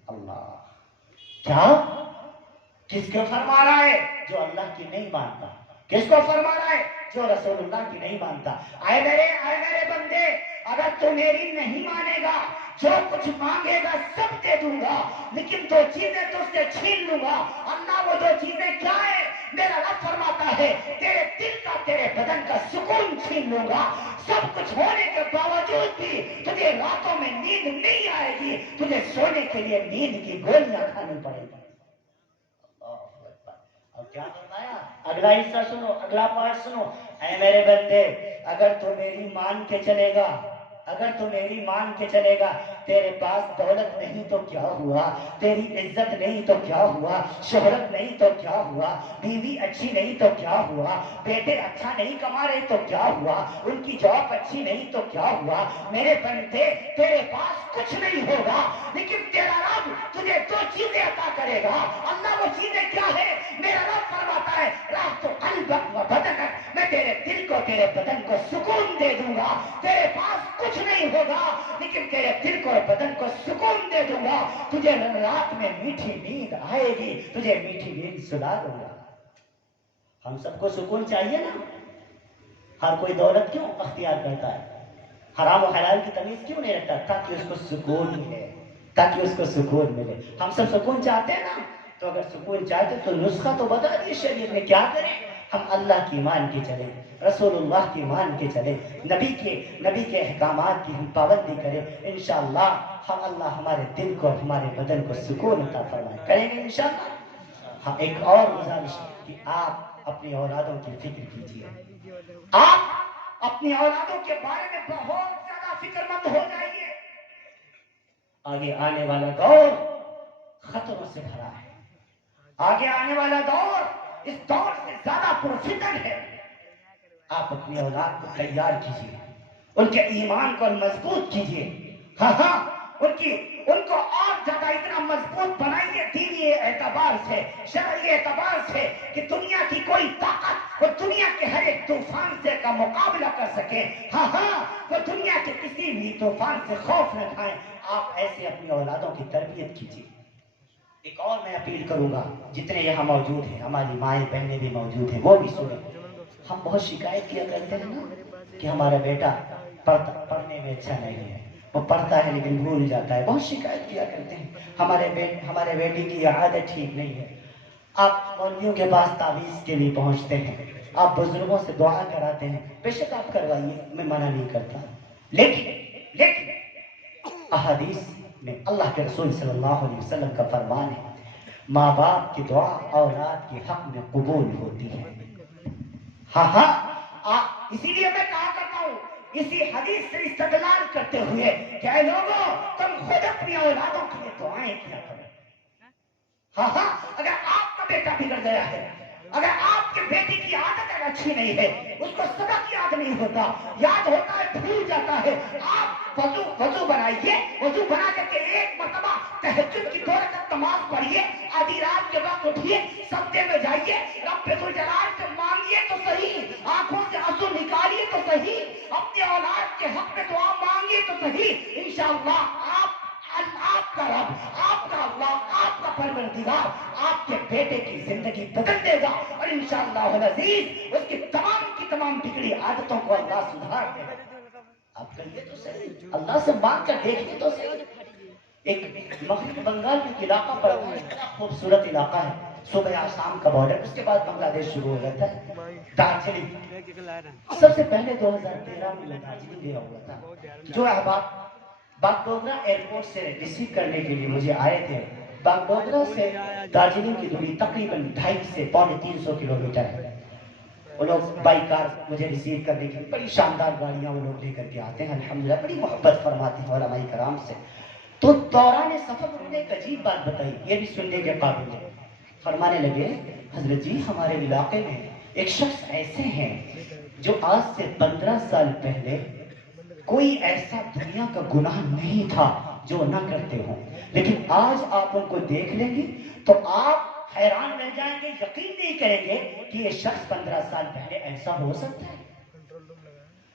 اللہ! کیا؟ کس کو فرما رہا ہے؟ جو اللہ کی نہیں مانتا۔ کس کو فرما رہا ہے؟ جو رسول اللہ کی نہیں مانتا۔ اے میرے بندے، اگر تو میری نہیں مانے گا، جو کچھ مانگے گا سب دے دوں گا، لیکن دو چیزیں تو اس سے چھین لوں گا۔ اللہ وہ دو چیزیں کیا ہے؟ میرا رب فرماتا ہے تیرے دل کا، تیرے بدن کا سکون چھین لوں گا۔ سب کچھ ہونے کے باوجود بھی تجھے راتوں میں نیند نہیں آئے گی، تجھے سونے کے لیے نیند کی گولیاں کھانی پڑے گی۔ اب کیا فرمایا؟ اگلا حصہ سنو، اگلا پارٹ سنو۔ اے میرے بندے، اگر تو میری مان کے چلے گا، اگر تو میری مان کے چلے گا، تیرے پاس دولت نہیں تو کیا ہوا، تیری عزت نہیں تو کیا ہوا، شہرت نہیں تو کیا ہوا، بیوی اچھی نہیں تو کیا ہوا، بیٹے اچھا نہیں کما رہے تو کیا ہوا، ان کی جاب اچھی نہیں تو کیا ہوا، میرے بندے تیرے پاس کچھ نہیں ہوگا، لیکن تیرا رب تجھے دو چیزیں عطا کرے گا۔ اللہ وہ چیزیں کیا ہے؟ میرا رب فرماتا ہے راہ تو قلبک و بدنک، میں تیرے دل کو، تیرے بدن کو سکون دے دوں گا۔ تیرے پاس کچھ نہیں ہوگا، لیکن تیرے دل کو اور بدن کو سکون دے دوں گا۔ تجھے رات میں میٹھی نیند آئے گی، تجھے میٹھی نیند سلا دوں گا۔ ہم سب کو سکون چاہیے نا؟ ہر کوئی دولت کیوں اختیار کرتا ہے؟ حرام و حلال کی تمیز کیوں نہیں رکھتا؟ تاکہ اس کو سکون ملے، تاکہ اس کو سکون ملے۔ ہم سب سکون چاہتے ہیں نا؟ تو اگر سکون چاہتے تو نسخہ تو بتا دیے شریعت میں، کیا کریں؟ ہم اللہ کی مان کے چلیں، رسول اللہ کی مان کے چلیں، نبی کے احکامات کی ہم پابندی کریں، انشاءاللہ ہم اللہ ہمارے دل کو، ہمارے بدن کو سکون عطا فرمائے۔ کریں گے انشاءاللہ؟ ہاں، ایک اور گزارش کہ آپ اپنی اولادوں کی فکر کیجیے، آپ اپنی اولادوں کے بارے میں بہت زیادہ فکر مند ہو جائیے۔ آگے آنے والا دور خطروں سے بھرا ہے، آگے آنے والا دور اس دور سے زیادہ پرفتن ہے۔ آپ اپنی اولاد کو تیار کیجیے، ان کے ایمان کو مضبوط کیجیے، ہاں ان کو اور زیادہ اتنا مضبوط بنائیے دینی اعتبار سے، شرعی اعتبار سے، کہ دنیا کی کوئی طاقت وہ دنیا کے ہر ایک طوفان سے کا مقابلہ کر سکے، وہ دنیا کے کسی بھی طوفان سے خوف نہ کھائیں۔ آپ ایسے اپنی اولادوں کی تربیت کیجیے۔ ایک اور میں اپیل کروں گا، جتنے یہاں موجود ہیں، ہماری مائیں بہنیں بھی موجود ہیں، وہ بھی سنیں۔ ہم بہت شکایت کیا کرتے ہیں نا کہ ہمارا بیٹا پڑھنے میں اچھا نہیں ہے، وہ پڑھتا ہے لیکن بھول جاتا ہے، بہت شکایت کیا کرتے ہیں۔ ہمارے بیٹی کی عادت ٹھیک نہیں ہے۔ آپ مولویوں کے پاس تعویذ کے لیے پہنچتے ہیں، آپ بزرگوں سے دعا کراتے ہیں، بے شک آپ کروائیے، میں منع نہیں کرتا، لیکن احادیث میں اللہ کے رسول صلی اللہ علیہ وسلم کا فرمان ہے، ماں باپ کی دعا اولاد کے حق میں قبول ہوتی ہے۔ اسی لیے میں کہا کرتا ہوں، اسی حدیث سے استدلال کرتے ہوئے کہ اے لوگوں، تم خود اپنی اولادوں کے لیے دعائیں کیا کرو۔ اگر آپ کا بیٹا بگڑ گیا ہے، اگر آپ کے بیٹی کی عادت اچھی نہیں ہے، اس کو سبق یاد نہیں ہوتا، یاد ہوتا ہے بھول جاتا ہے، آپ وضو بنائیے، وضو بنا کر کے ایک مرتبہ تہجد کی 2 رکعت نماز پڑھیے، آدھی رات کے وقت اٹھیے، سجدے میں جائیے، رب ذوالجلال سے مانگیے تو صحیح، آنکھوں سے آنسو نکالیے تو صحیح، اپنے اولاد کے حق میں دعا مانگیے تو صحیح، انشاءاللہ آپ کا رب، آپ کا اللہ، آپ کا پروردگار آپ کے بیٹے کی زندگی بدل دے گا، اور انشاءاللہ العزیز اس کی تمام بگڑی عادتوں کو اللہ سدھار دے گا۔ آپ کریے تو صحیح، اللہ سے مانگ کر دیکھیے تو صحیح۔ ایک مغرب بنگال میں علاقہ پڑتا ہے، بڑا خوبصورت علاقہ ہے، صبح آسام کا بارڈر، اس کے بعد بنگلہ دیش شروع ہو جاتا ہے، دارجلنگ۔ سب سے پہلے 2013 میں دارجلنگ گیا ہوا تھا، جو احباب باگڈوگرا ایئرپورٹ سے ریسیو کرنے کے لیے مجھے آئے تھے۔ باگڈوگرا سے دارجلنگ کی دوری تقریباً 250 سے 350 کلومیٹر ہے۔ وہ لوگ بائی کار مجھے ریسیو کرنے کے لیے بڑی شاندار گاڑیاں وہ لوگ لے کر کے آتے ہیں، الحمدللہ بڑی محبت فرماتے ہیں علماء کرام سے۔ تو دوران سفر انہوں نے ایک عجیب بات بتائی، یہ بھی سننے کے قابل ہے۔ فرمانے لگے، حضرت جی ہمارے علاقے میں ایک شخص ایسے ہیں جو آج سے 15 سال پہلے کوئی ایسا دنیا کا گناہ نہیں تھا جو نہ کرتے ہوں، لیکن آج آپ ان کو دیکھ لیں گے تو آپ حیران رہ جائیں گے، یقین نہیں کریں گے کہ یہ شخص 15 سال پہلے ایسا ہو سکتا ہے۔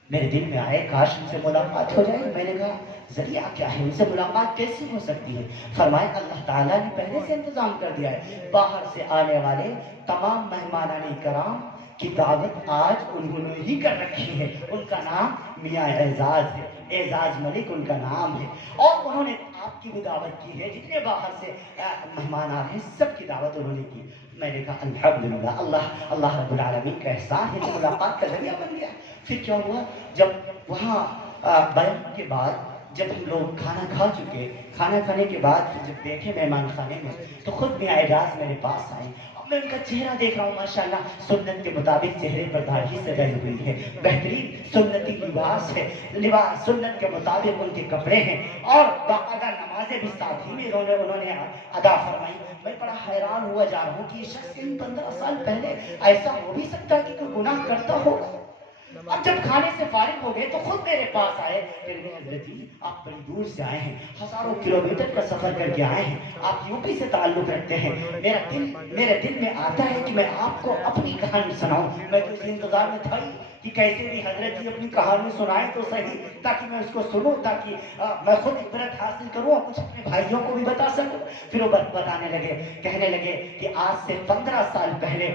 میرے دل میں آئے کاش ان سے ملاقات ہو جائے۔ میں نے کہا ذریعہ کیا ہے، ان سے ملاقات کیسے ہو سکتی ہے؟ فرمایا اللہ تعالیٰ نے پہلے سے انتظام کر دیا ہے، باہر سے آنے والے تمام مہمانان کرام کی دعوت آج انہوں نے ہی کر رکھی ہے. ان کا نام میاں اعزاز ہے، اعزاز ملک ان کا نام ہے، اور انہوں نے آپ کی بھی دعوت کی ہے. جتنے باہر سے مہمان آ رہے ہیں سب کی دعوت انہوں نے کی. میں نے کہا الحمدللہ، اللہ رب العالمین کا احسان ہے جو ملاقات کا ذریعہ بن گیا. پھر کیا ہوا، جب وہاں بیان کے بعد جب ہم لوگ کھانا کھا چکے، کھانا کھانے کے بعد جب بیٹھے مہمان خانے میں تو خود میاں اعجاز میرے پاس آئے. اب میں ان کا چہرہ دیکھ رہا ہوں، ماشاءاللہ سنت کے مطابق چہرے پر داڑھی سجائی ہوئی ہے، بہترین سنتی لباس ہے، لباس سنت کے مطابق ان کے کپڑے ہیں، اور باقاعدہ نمازیں بھی ساتھ ہی میں انہوں نے ادا فرمائی. میں بڑا حیران ہوا جا رہا ہوں کہ یہ شخص 15 سال پہلے ایسا ہو بھی سکتا ہے کہ کوئی گناہ کرتا ہوگا. اب جب کھانے سے فارغ ہو گئے تو خود میرے پاس آئے. حضرت جی آپ بڑی دور سے آئے ہیں، ہزاروں کلومیٹر کا سفر کر کے آئے ہیں، آپ یو پی سے تعلق رکھتے ہیں. میرے دل میں آتا ہے کہ میں آپ کو اپنی کہانی سناؤں. میں تو اس انتظار میں تھا ہی کہ کیسے بھی حضرت جی اپنی کہانی سنائیں تو صحیح، تاکہ میں اس کو سنوں، تاکہ میں خود عبرت حاصل کروں اور کچھ اپنے بھائیوں کو بھی بتا سکوں. پھر وہ بتانے لگے، کہنے لگے کہ آج سے 15 سال پہلے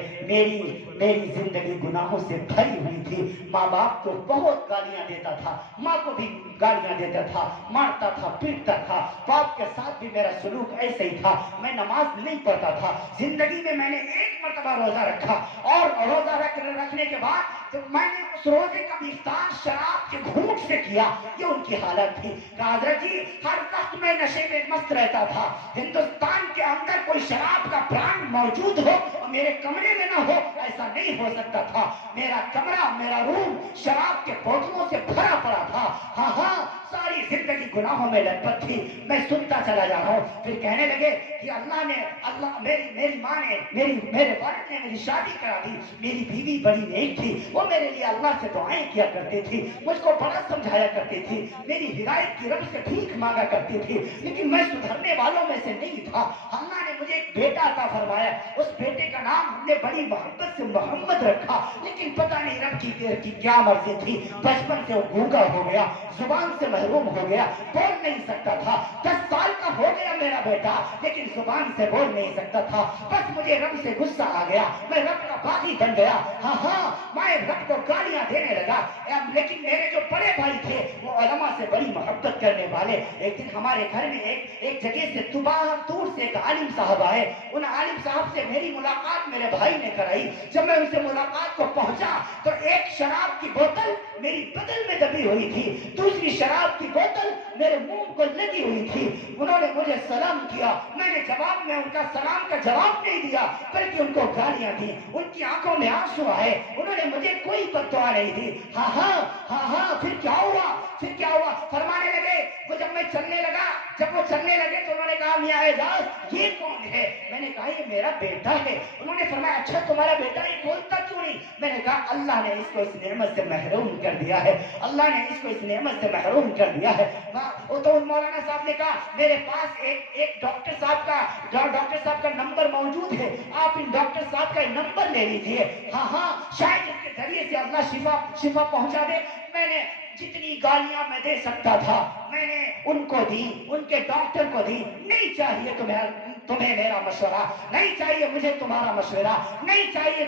میری زندگی گناہوں سے بھری ہوئی تھی. ماں باپ کو بہت گالیاں دیتا تھا، ماں کو بھی گالیاں دیتا تھا، مارتا تھا، پیٹتا تھا. باپ کے ساتھ بھی میرا سلوک ایسے ہی تھا. میں نماز نہیں پڑھتا تھا. زندگی میں نے ایک مرتبہ روزہ رکھا، اور روزہ رکھنے کے بعد میں نے اس روزے کا افطار شراب کے گھونٹ سے کیا. یہ ان کی حالت تھی. کہا حضرت جی ہر وقت میں نشے میں مست رہتا تھا. ہندوستان کے اندر کوئی شراب کا برانڈ موجود ہو اور میرے کمرے میں نہ ہو، ایسا نہیں ہو سکتا تھا. میرا کمرہ، میرا روم شراب کے بوتلوں سے بھرا پڑا تھا. ہاں ساری زندگی گناہوں میں لپٹ تھی. میں سنتا چلا جا رہا ہوں. پھر کہنے لگے کہ میری ماں نے میرے والد نے میری شادی کرا دی. میری بیوی بڑی نیک تھی، وہ میرے لیے اللہ سے دعائیں کیا کرتی تھی، مجھ کو بڑا سمجھایا کرتی تھی، میری ہدایت کی رب سے بھیک مانگا کرتی تھی، لیکن میں سدھرنے والوں میں سے نہیں تھا. اللہ نے مجھے ایک بیٹا عطا فرمایا. اس بیٹے کا نام ہم نے بڑی محبت سے محمد رکھا، لیکن پتہ نہیں رب کی کیا مرضی تھی. بچپن سے وہ گونگا ہو گیا، زبان سے محروم ہو گیا، بول نہیں سکتا تھا. 10 سال کا ہو گیا میرا بیٹا، لیکن زبان سے بول نہیں سکتا تھا. بس مجھے رب سے غصہ آ گیا، میں رب کا باغی بن گیا. ہاں میں رب کو گالیاں دینے لگا. لیکن میرے جو بڑے بھائی تھے وہ علماء سے بڑی محبت کرنے والے. ایک دن ہمارے گھر میں ایک جگہ سے دور سے ایک عالم صاحب آئے. ان عالم صاحب سے میری ملاقات میرے بھائی نے کرائی. جب میں ان سے ملاقات کو پہنچا تو ایک شراب کی بوتل میری بدن میں دبی ہوئی تھی، دوسری شراب کی بوتل میرے منہ کو لگی ہوئی تھی. انہوں نے مجھے سلام کیا، میں نے جواب میں ان کا سلام کا جواب نہیں دیا بلکہ ان کو گالیاں دی. ان کی آنکھوں میں آنسو آئے. انہوں نے مجھے کوئی بد دعا نہیں دی. ہاں پھر کیا ہوا فرمانے لگے. وہ جب وہ چلنے لگے تو انہوں نے کہا میاں اعجاز یہ کون ہے؟ میں نے کہا یہ میرا بیٹا ہے. انہوں نے فرمایا اچھا تمہارا بیٹا یہ بولتا کیوں نہیں؟ میں نے کہا اللہ نے اس کو اس نعمت سے محروم کر دیا ہے، اللہ نے اس کو اس نعمت سے محروم کر دیا ہے. تو مولانا صاحب نے کہا میرے پاس ایک ڈاکٹر صاحب کا نمبر موجود ہے، آپ ان ڈاکٹر صاحب کا نمبر لے لیجئے. ہاں شاید اس کے ذریعے سے اللہ شفا پہنچا دے. میں نے جتنی گالیاں میں دے سکتا تھا میں نے ان کو دی، ان کے ڈاکٹر کو دی. نہیں چاہیے تمہیں میرا مشورہ، نہیں چاہیے مجھے تمہارا مشورہ، نہیں چاہیے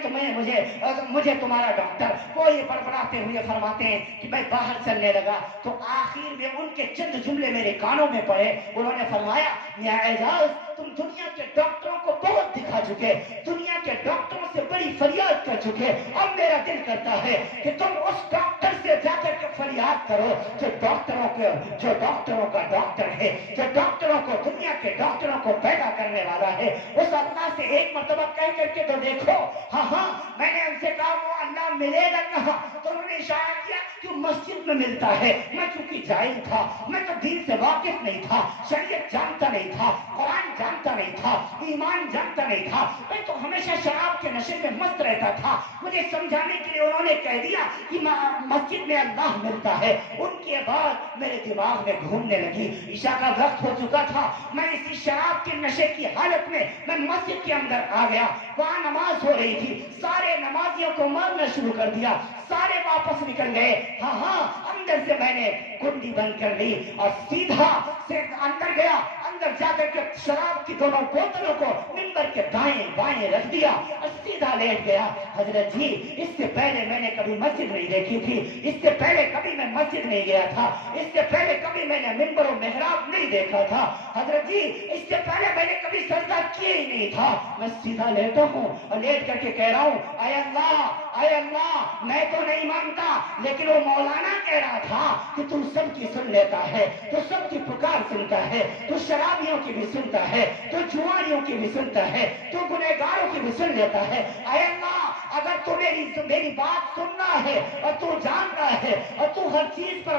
مجھے تمہارا ڈاکٹر. وہ یہ بڑبڑاتے ہوئے فرماتے ہیں کہ میں باہر چلنے لگا تو آخر میں ان کے چند جملے میرے کانوں میں پڑے. انہوں نے فرمایا میاں اعجاز تم دنیا کے ڈاکٹروں کو بہت دکھا چکے، دنیا کے ڈاکٹروں سے بڑی فریاد کر چکے. اب میرا دل کرتا ہے کہ تم اس ڈاکٹر سے جا کر کے فریاد کرو جو ڈاکٹروں کا ڈاکٹر ہے، جو ڈاکٹروں کو دنیا کے ڈاکٹروں کو پیدا کرنے والا ہے. اس اللہ سے ایک مرتبہ کہہ کر کے تو دیکھو. ہاں میں نے ان سے کہا وہ اللہ ملے گا کہاں؟ تو انہوں نے اشارہ کیا کہ مسجد میں ملتا ہے. میں چونکہ جاہل تھا، میں تو دین سے واقف نہیں تھا، شریعت جانتا نہیں تھا، قرآن جانتا نہیں تھا، ایمان جانتا نہیں تھا. میں تو ہمیشہ شراب کے نشے میں مست رہتا تھا. مجھے سمجھانے کے لیے انہوں نے کہہ دیا کہ مسجد میں اللہ ملتا ہے. ان کے بعد میرے دماغ میں گھومنے لگی. عشاء کا وقت ہو چکا تھا. میں اسی شراب کے نشے کی حالت میں مسجد کے اندر آ گیا. وہاں نماز ہو رہی تھی. سارے نمازیوں کو مارنا شروع کر دیا. سارے واپس نکل گئے. ہاں اندر سے میں نے کنڈی بند کر لی اور سیدھا سے اندر اندر جا کر کے شراب کی دونوں بوتلوں کو منبر کے دائیں بائیں رکھ دیا اور سیدھا لیٹ گیا. حضرت جی اس سے پہلے میں نے کبھی مسجد نہیں دیکھی تھی, اس سے پہلے کبھی میں مسجد نہیں گیا تھا, اس سے پہلے کبھی میں نے منبر و محراب نہیں دیکھا تھا. حضرت جی اس سے پہلے میں نے کبھی سجدہ کیا ہی نہیں تھا. میں سیدھا لیٹا ہوں اور لیٹ کر کے کہہ رہا ہوں اے اللہ میں تو نہیں مانتا, لیکن وہ مولانا کہہ رہا تھا کہ تو سب کی سن لیتا ہے, تو سب کی پکار سنتا ہے, تو شرابیوں کی بھی سنتا ہے, تو جوانیوں کی بھی سنتا ہے, تو گنہگاروں کی بھی سن لیتا ہے. اے اللہ اگر تو میری بات سننا ہے اور تو جان رہا ہے اور تو ہر چیز پر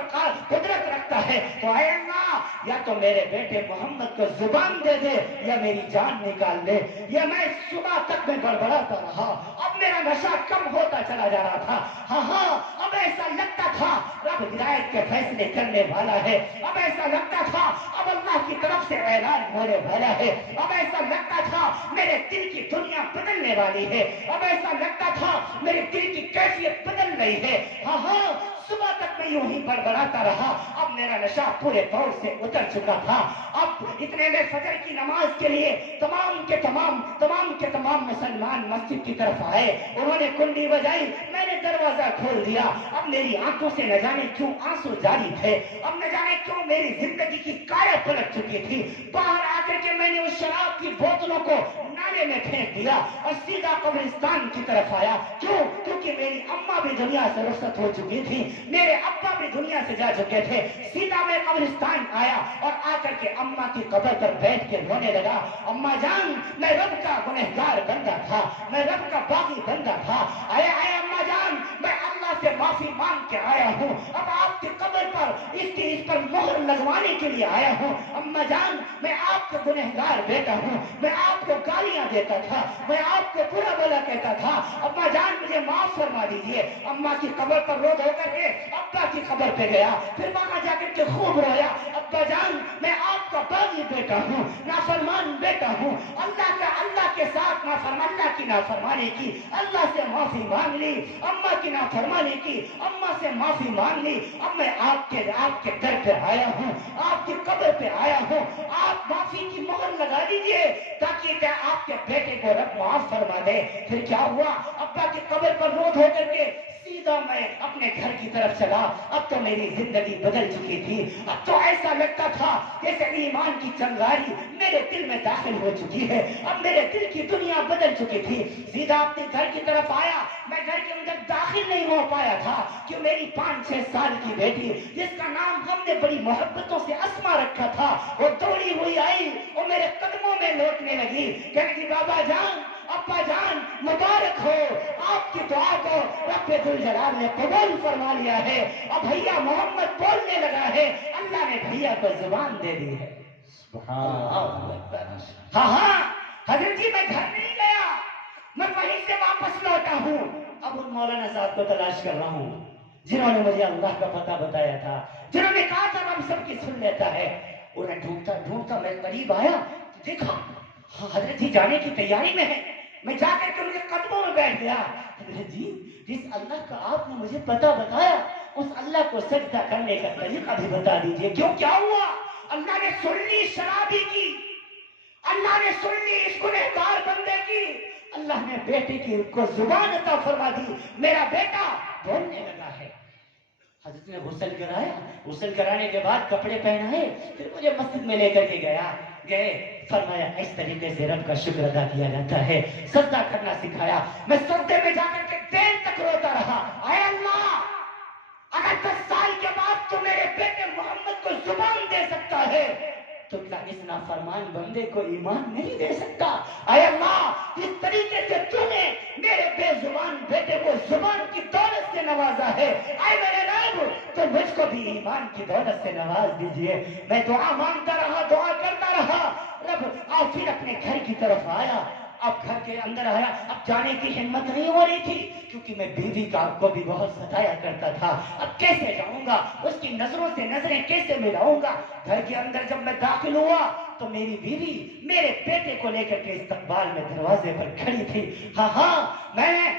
قدرت رکھتا ہے تو اے اللہ یا تو میرے بیٹے محمد کو زبان دے دے یا میری جان نکال دے. یا میں صبح تک میں گڑبڑاتا رہا, اب میرا نشہ کم ہوتا چلا جا رہا تھا. ہاں اب ایسا لگتا تھا رب ہدایت کے فیصلے کرنے والا ہے, اب ایسا لگتا تھا اب اللہ کی طرف سے اعلان ہونے والا ہے, اب ایسا لگتا تھا میرے دل کی دنیا بدلنے والی ہے, اب ایسا لگتا تھا میرے دل کی کیفیت بدل رہی ہے. ہاں صبح تک میں یوں ہی بڑبڑاتا رہا, اب میرا نشہ پورے طور سے اتر چکا تھا. اب اتنے میں فجر کی نماز کے لیے تمام کے تمام مسلمان مسجد کی طرف آئے, انہوں نے کنڈی بجائی, میں نے دروازہ کھول دیا. اب میری آنکھوں سے نہ جانے کیوں آنسو جاری تھے, اب نہ جانے کیوں میری زندگی کی کایا پلٹ چکی تھی. باہر آ کر کے میں نے اس شراب کی بوتلوں کو نالے میں پھینک دیا اور سیدھا قبرستان کی طرف آیا. کیونکہ میری اماں بھی دنیا سے رخصت ہو چکی تھی, میرے ابا بھی دنیا سے جا چکے تھے. سیدھا میں قبرستان آیا اور آ کر کے اماں کی قبر پر بیٹھ کے رونے لگا. اماں جان میں رب کا گنہگار بندہ تھا, میں رب کا باغی بندہ تھا. اے اماں جان میں اللہ سے معافی مانگ کے آیا ہوں, اب آپ کی قبر پر اس پر مہر لگوانے کے لیے آیا ہوں. اماں جان میں آپ کا گنہگار بیٹا ہوں, میں آپ کو گالیاں دیتا تھا, میں آپ کو برا بھلا کہتا تھا. اماں جان مجھے معاف فرما دیجیے. اماں کی قبر پر رو دھو کر کے ابا کی قبر پہ گیا, پھر وہاں جا کر کے خوب رویا. ابا جان میں آپ کا باغی بیٹا ہوں, نافرمان بیٹا ہوں, اللہ کے ساتھ اللہ کی نافرمانی کی, اللہ سے معافی مانگ لی. اماں کی نافرمانی کی, اماں سے معافی مانگ لی. اب میں آپ کے در پہ آیا ہوں, آپ کی قبر پہ آیا ہوں, آپ معافی کی مہر لگا دیجئے تاکہ آپ کے بیٹے کو رب معاف فرما دے. پھر کیا ہوا, ابا کی قبر پر رو دھو کر کے سیدھا میں اپنے گھر کی طرف چلا. اب تو میری زندگی بدل چکی تھی, اب تو ایسا لگتا تھا جیسے ایمان کی چنگاری میرے دل میں داخل ہو چکی ہے, اب میرے دل کی دنیا بدل چکی تھی. سیدھا اپنے گھر کی طرف آیا, میں گھر کے اندر داخل نہیں ہو پایا تھا کہ میری 5-6 سال کی بیٹی جس کا نام ہم نے بڑی محبتوں سے اسما رکھا تھا وہ دوڑی ہوئی آئی اور میرے قدموں میں لوٹنے لگی, کہنے لگی بابا جان ابا جان مبارک ہو, آپ کی دعا کو رب ذوالجلال نے قبول فرما لیا ہے. اب بھیا محمد بولنے لگا ہے, اللہ نے بھیا کو زبان دے دی ہے. ہاں حضرت جی میں گھر نہیں گیا, میں وہیں سے واپس لوٹا ہوں. اب ان مولانا صاحب کو تلاش کر رہا ہوں جنہوں نے مجھے اللہ کا پتہ بتایا تھا, جنہوں نے کہا تھا رب سب کی سن لیتا ہے. انہیں ڈھونڈتا میں قریب آیا تو دیکھا حضرت جی جانے کی تیاری میں ہے. میں جا کر کے ان کے قدموں میں بیٹھ گیا. حضرت جی جس اللہ کا آپ نے مجھے پتہ بتایا اس اللہ کو سجدہ کرنے کا طریقہ بھی بتا دیجئے. کیا ہوا؟ اللہ نے سن لی شرابی کی, اللہ نے سن لی اس گنہگار بندے کی, اللہ نے بیٹے کی کو زبان عطا فرما دی, میرا بیٹا بولنے لگا ہے. حضرت نے غسل کرایا, غسل کرانے کے بعد کپڑے پہنائے, پھر مجھے مسجد میں لے کر کے گئے. فرمایا اس طریقے سے رب کا شکر ادا کیا جاتا ہے, سجدہ کرنا سکھایا. میں سجدے میں جا کر کے دیر تک روتا رہا, اے اللہ اگر 10 سال کے بعد تو میرے بیٹے محمد کو زبان دے سکتا ہے تو کیا اس نافرمان بندے کو ایمان نہیں دے سکتا؟ اے اللہ جس طریقے سے تو نے میرے بے زبان بیٹے کو زبان کی دولت سے نوازا ہے, اے میرے رب تو مجھ کو بھی ایمان کی دولت سے نواز دیجئے. میں دعا مانگتا رہا, دعا کرتا رہا. رب اور پھر اپنے گھر کی طرف آیا. اب گھر کے اندر آیا, اب جانے کی ہمت نہیں ہو رہی تھی کیونکہ میں بیوی کو بھی بہت ستایا کرتا تھا. اب کیسے جاؤں گا, اس کی نظروں سے نظریں کیسے ملاؤں گا؟ گھر کے اندر جب میں داخل ہوا تو میری بیوی میرے بیٹے کو لے کر کے استقبال میں دروازے پر کھڑی تھی.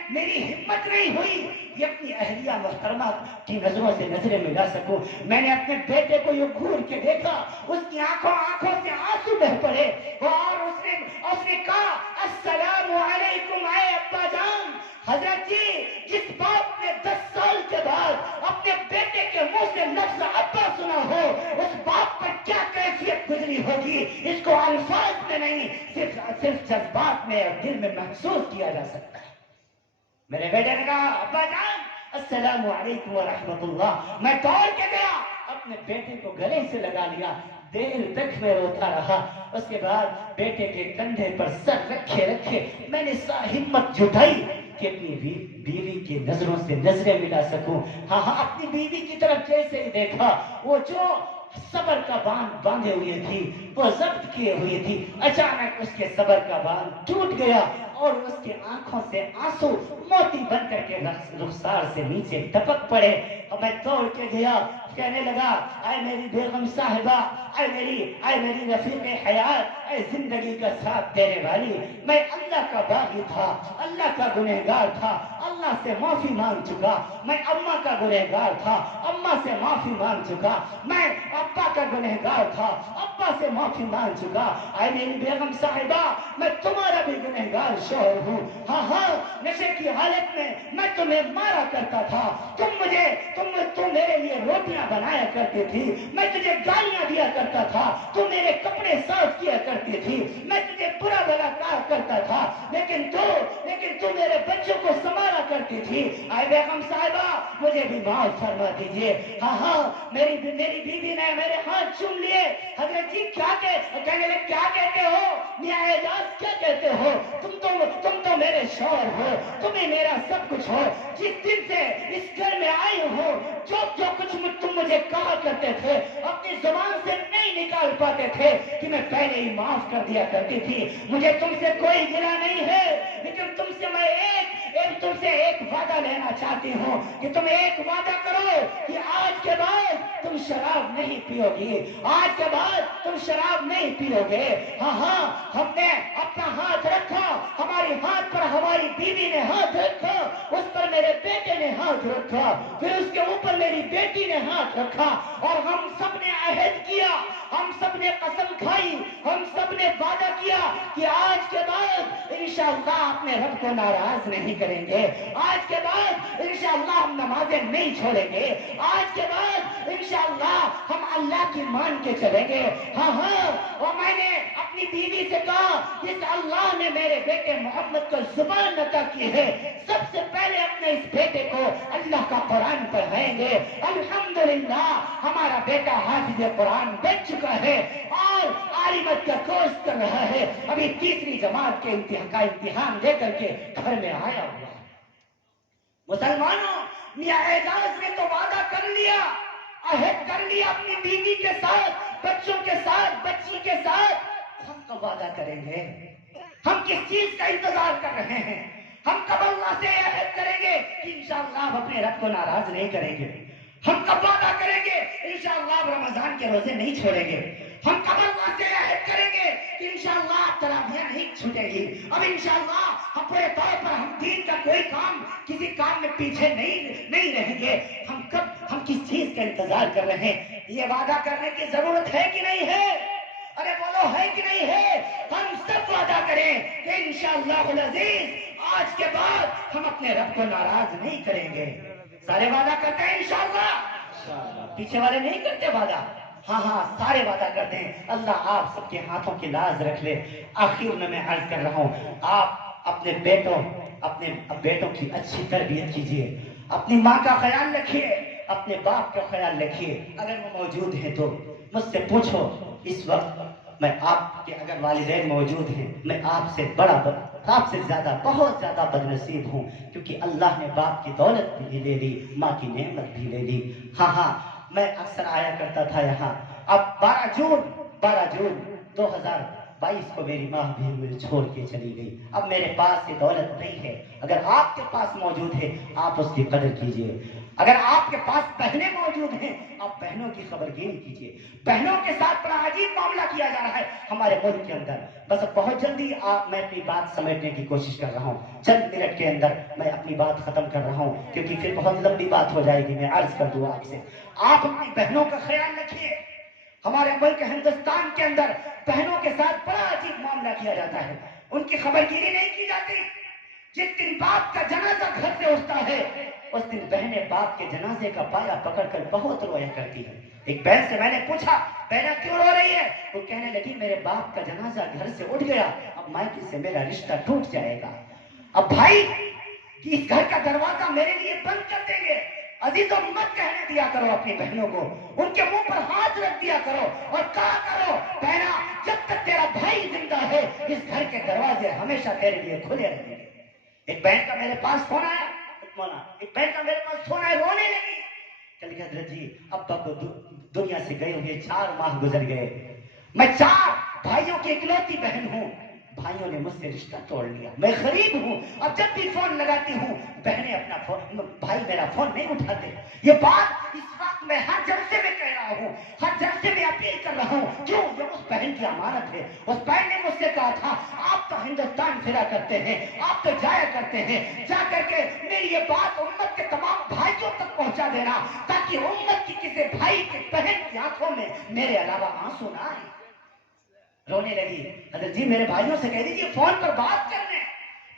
میری ہمت نہیں ہوئی کہ اپنی اہلیہ محترمہ کی نظروں سے نظریں ملا سکوں. میں نے اپنے بیٹے کو یہ گھور کے دیکھا, اس کی آنکھوں سے آنسو بہ پڑے اور اس نے کہا السلام علیکم اے ابا جان۔ حضرت جی جس باپ نے 10 سال کے بعد اپنے بیٹے کے منہ سے لفظ ابا سنا ہو، اس باپ پر کیا کیفیت گزری ہوگی، اس کو الفاظ میں نہیں صرف جذبات میں اور دل میں محسوس کیا جا سکتا ہے۔ میرے بیٹے نے کہا ابا جان السلام علیکم ورحمۃ اللہ۔ میں دوڑ کے گیا، اپنے بیٹے کو گلے سے لگا لیا، دیر تک میں روتا رہا۔ اس کے بعد بیٹے کے کندھے پر سر رکھے میں نے ہمت جٹائی کہ اپنی بیوی کی نظروں سے نظریں ملا سکوں۔ ہاں اپنی بیوی کی طرف جیسے ہی دیکھا، وہ جو صبر کا باندھ باندھے ہوئے تھی، وہ ضبط کیے ہوئی تھی، اچانک اس کے صبر کا باندھ ٹوٹ گیا اور اس کے آنکھوں سے آنسو موتی بن کر کے رخسار سے نیچے ٹپک پڑے۔ اور میں دوڑ کے گیا، کہنے لگا اے میری بیگم صاحبہ، اے میری رفیق حیات، اے زندگی کا ساتھ دینے والی، میں اللہ کا باغی تھا، اللہ کا گنہگار تھا، اللہ سے معافی مانگ چکا۔ میں اماں کا گنہگار تھا، اماں سے معافی مانگ چکا۔ میں ابا کا گنہگار تھا، ابا سے معافی مانگ چکا۔ اے میری بیگم صاحبہ، میں تمہارا بھی گنہگار شوہر ہوں۔ ہاں نشے کی حالت میں تمہیں مارا کرتا تھا، تم میرے لیے روٹیاں بنایا کرتی تھی، میں تجھے گالیاں دیا کرتا تھا، تو میرے کپڑے صاف کیا کرتی تھی، میں تجھے برا بھلا کہا کرتا تھا، لیکن تو میرے بچوں کو سنبھالا کرتی تھی۔ اے بیگم صاحبہ مجھے بھی معاف فرما دیجیے۔ ہاں میری بیوی نے میرے ہاتھ چوم لیے۔ حضرت جی کہنے لگے کیا کہتے ہو میاں اعجاز، کیا کہتے ہو؟ تم تو میرے شوہر ہو، تمہیں میرا سب کچھ ہو۔ جس دن سے اس گھر میں آئی ہو، جو کچھ تم مجھے کہا کرتے تھے اپنی زبان سے نہیں نکال پاتے تھے کہ میں پہلے ہی معاف کر دیا کرتی تھی۔ مجھے تم سے کوئی گلہ نہیں ہے، لیکن تم سے میں ایک وعدہ لینا چاہتی ہوں کہ تم ایک وعدہ کرو کہ آج کے بعد تم شراب نہیں پیو گی، آج کے بعد تم شراب نہیں پیو گے۔ ہاں ہم نے اپنا ہاتھ رکھا، ہماری ہاتھ پر ہماری بیوی نے ہاتھ رکھا، اس پر میرے بیٹے نے ہاتھ رکھا، پھر اس کے اوپر میری بیٹی نے ہاتھ رکھا، اور ہم سب نے عہد کیا، ہم سب نے قسم کھائی، ہم سب نے وعدہ کیا کہ آج کے بعد انشاءاللہ اپنے رب کو ناراض نہیں کریں گے، آج کے بعد انشاءاللہ ہم نمازیں نہیں چھوڑیں گے، آج کے بعد انشاءاللہ ہم اللہ کی مان کے چلیں گے۔ ہاں اور میں نے اپنی بیوی سے کہا جس اللہ نے میرے بیٹے محمد کو زبان عطا کی ہے، سب سے پہلے اپنے اس بیٹے کو اللہ کا قرآن پڑھائیں گے۔ الحمدللہ ہمارا بیٹا حافظ قرآن بن چکا ہے اور عالمت کا کورس کر رہا ہے، ابھی تیسری جماعت کے امتحان دے کر کے گھر میں آیا ہوا ہے۔ مسلمانوں، میاں اعجاز نے تو وعدہ کر لیا، عہد کر لیا اپنی بیوی کے ساتھ، بچوں کے ساتھ، بچی کے ساتھ۔ ہم کب وعدہ کریں گے؟ ہم کس چیز کا انتظار کر رہے ہیں؟ ہم کب اللہ سے عہد کریں گے کہ انشاءاللہ ہم اپنے رب کو ناراض نہیں کریں گے؟ ہم کب وعدہ کریں گے انشاءاللہ اب رمضان کے روزے نہیں چھوڑیں گے؟ ہم کب اللہ سے عہد کریں گے کہ انشاءاللہ تراویح نہیں چھوٹے گی؟ اب انشاءاللہ ہم پورے طور پر ہم دین کا کوئی کام، کسی کام میں پیچھے نہیں رہیں گے۔ ہم کس چیز کا انتظار کر رہے ہیں؟ یہ وعدہ کرنے کی ضرورت ہے کہ نہیں ہے؟ ارے بولو ہے کہ نہیں ہے؟ ہم سب وعدہ کریں کہ انشاءاللہ العزیز آج کے بعد ہم اپنے رب کو ناراض نہیں کریں گے۔ سارے وعدہ کرتے ہیں انشاءاللہ، پیچھے والے نہیں کرتے وعدہ؟ ہاں سارے وعدہ کرتے ہیں۔ اللہ آپ سب کے ہاتھوں کی لاز رکھ لے۔ آخر میں عرض کر رہا ہوں، آپ اپنے بیٹوں کی اچھی تربیت کیجیے، اپنی ماں کا خیال رکھیے، اپنے باپ کا خیال رکھیے، اگر وہ موجود ہیں تو مجھ سے پوچھو۔ اس وقت میں آپ کے اگر والدین موجود ہیں، میں آپ سے زیادہ بہت زیادہ بدنصیب ہوں، کیونکہ اللہ نے باپ کی دولت بھی لے لی، ماں کی نعمت بھی لے لی۔ ہاں میں اکثر آیا کرتا تھا یہاں۔ اب 12 جون 2022 کو میری ماں بھی مجھے چھوڑ کے چلی گئی۔ اب میرے پاس یہ دولت نہیں ہے، اگر آپ کے پاس موجود ہے آپ اس کی قدر کیجئے۔ اگر آپ کے پاس بہنیں موجود ہیں آپ بہنوں کی خبر گیری کیجئے۔ بہنوں کے ساتھ بڑا عجیب معاملہ کیا جا رہا ہے ہمارے ملک کے اندر۔ بس بہت جلدی میں اپنی بات سمیٹنے کی کوشش کر رہا ہوں، چند منٹ کے اندر میں اپنی بات ختم کر رہا ہوں، کیونکہ پھر بہت لمبی بات ہو جائے گی۔ میں عرض کر دوں آپ سے، آپ اپنی بہنوں کا خیال رکھیے۔ ہمارے ملک ہندوستان کے اندر بہنوں کے ساتھ بڑا عجیب معاملہ کیا جاتا ہے، ان کی خبرگیری نہیں کی جاتی۔ جس دن باپ کا جنازہ گھر سے اٹھتا ہے اس دن بہنیں باپ کے جنازے کا پایا پکڑ کر بہت رویا کرتی ہیں۔ ایک بہن سے میں نے پوچھا بہنا کیوں رو رہی ہے؟ وہ کہنے لگی میرے باپ کا جنازہ گھر سے اٹھ گیا، اب مائکے سے میرا رشتہ ٹوٹ جائے گا، اب بھائی اس گھر کا دروازہ میرے لیے بند کر دیں گے۔ عزیزوں مت کہنے دیا کرو اپنی بہنوں کو، ان کے منہ پر ہاتھ رکھ دیا کرو اور کہا کرو بہنا جب تک تیرا بھائی زندہ ہے اس گھر کے دروازے ہمیشہ تیرے لیے کھلے رہیں گے۔ ایک بہن کا میرے پاس فون آیا، ایک بہن کا میرے پاس فون آیا، رونے لگی، چل گیا حضرت جی ابا کو دنیا سے گئے ہوئے 4 ماہ گزر گئے، میں 4 بھائیوں کی اکلوتی بہن ہوں، بھائیوں نے مجھ سے رشتہ توڑ لیا، میں غریب ہوں، اب جب بھی فون لگاتی ہوں بہنیں اپنا فون، بھائی میرا فون نہیں اٹھاتے۔ یہ بات اس وقت میں ہر جلسے میں کہہ رہا ہوں، ہر جلسے میں اپیل کر رہا ہوں، کیوں؟ یہ اس بہن کی امانت ہے۔ اس بہن نے مجھ سے کہا تھا آپ تو ہندوستان پھرا کرتے ہیں، آپ تو جایا کرتے ہیں، جا کر کے میری یہ بات امت کے تمام بھائیوں تک پہنچا دینا تاکہ امت کی کسی بھائی کی بہن کی آنکھوں میں میرے علاوہ آنسو نہ آئے۔ رونے لگی، حضرت جی میرے بھائیوں سے کہہ دیجیے فون پر بات کرنے،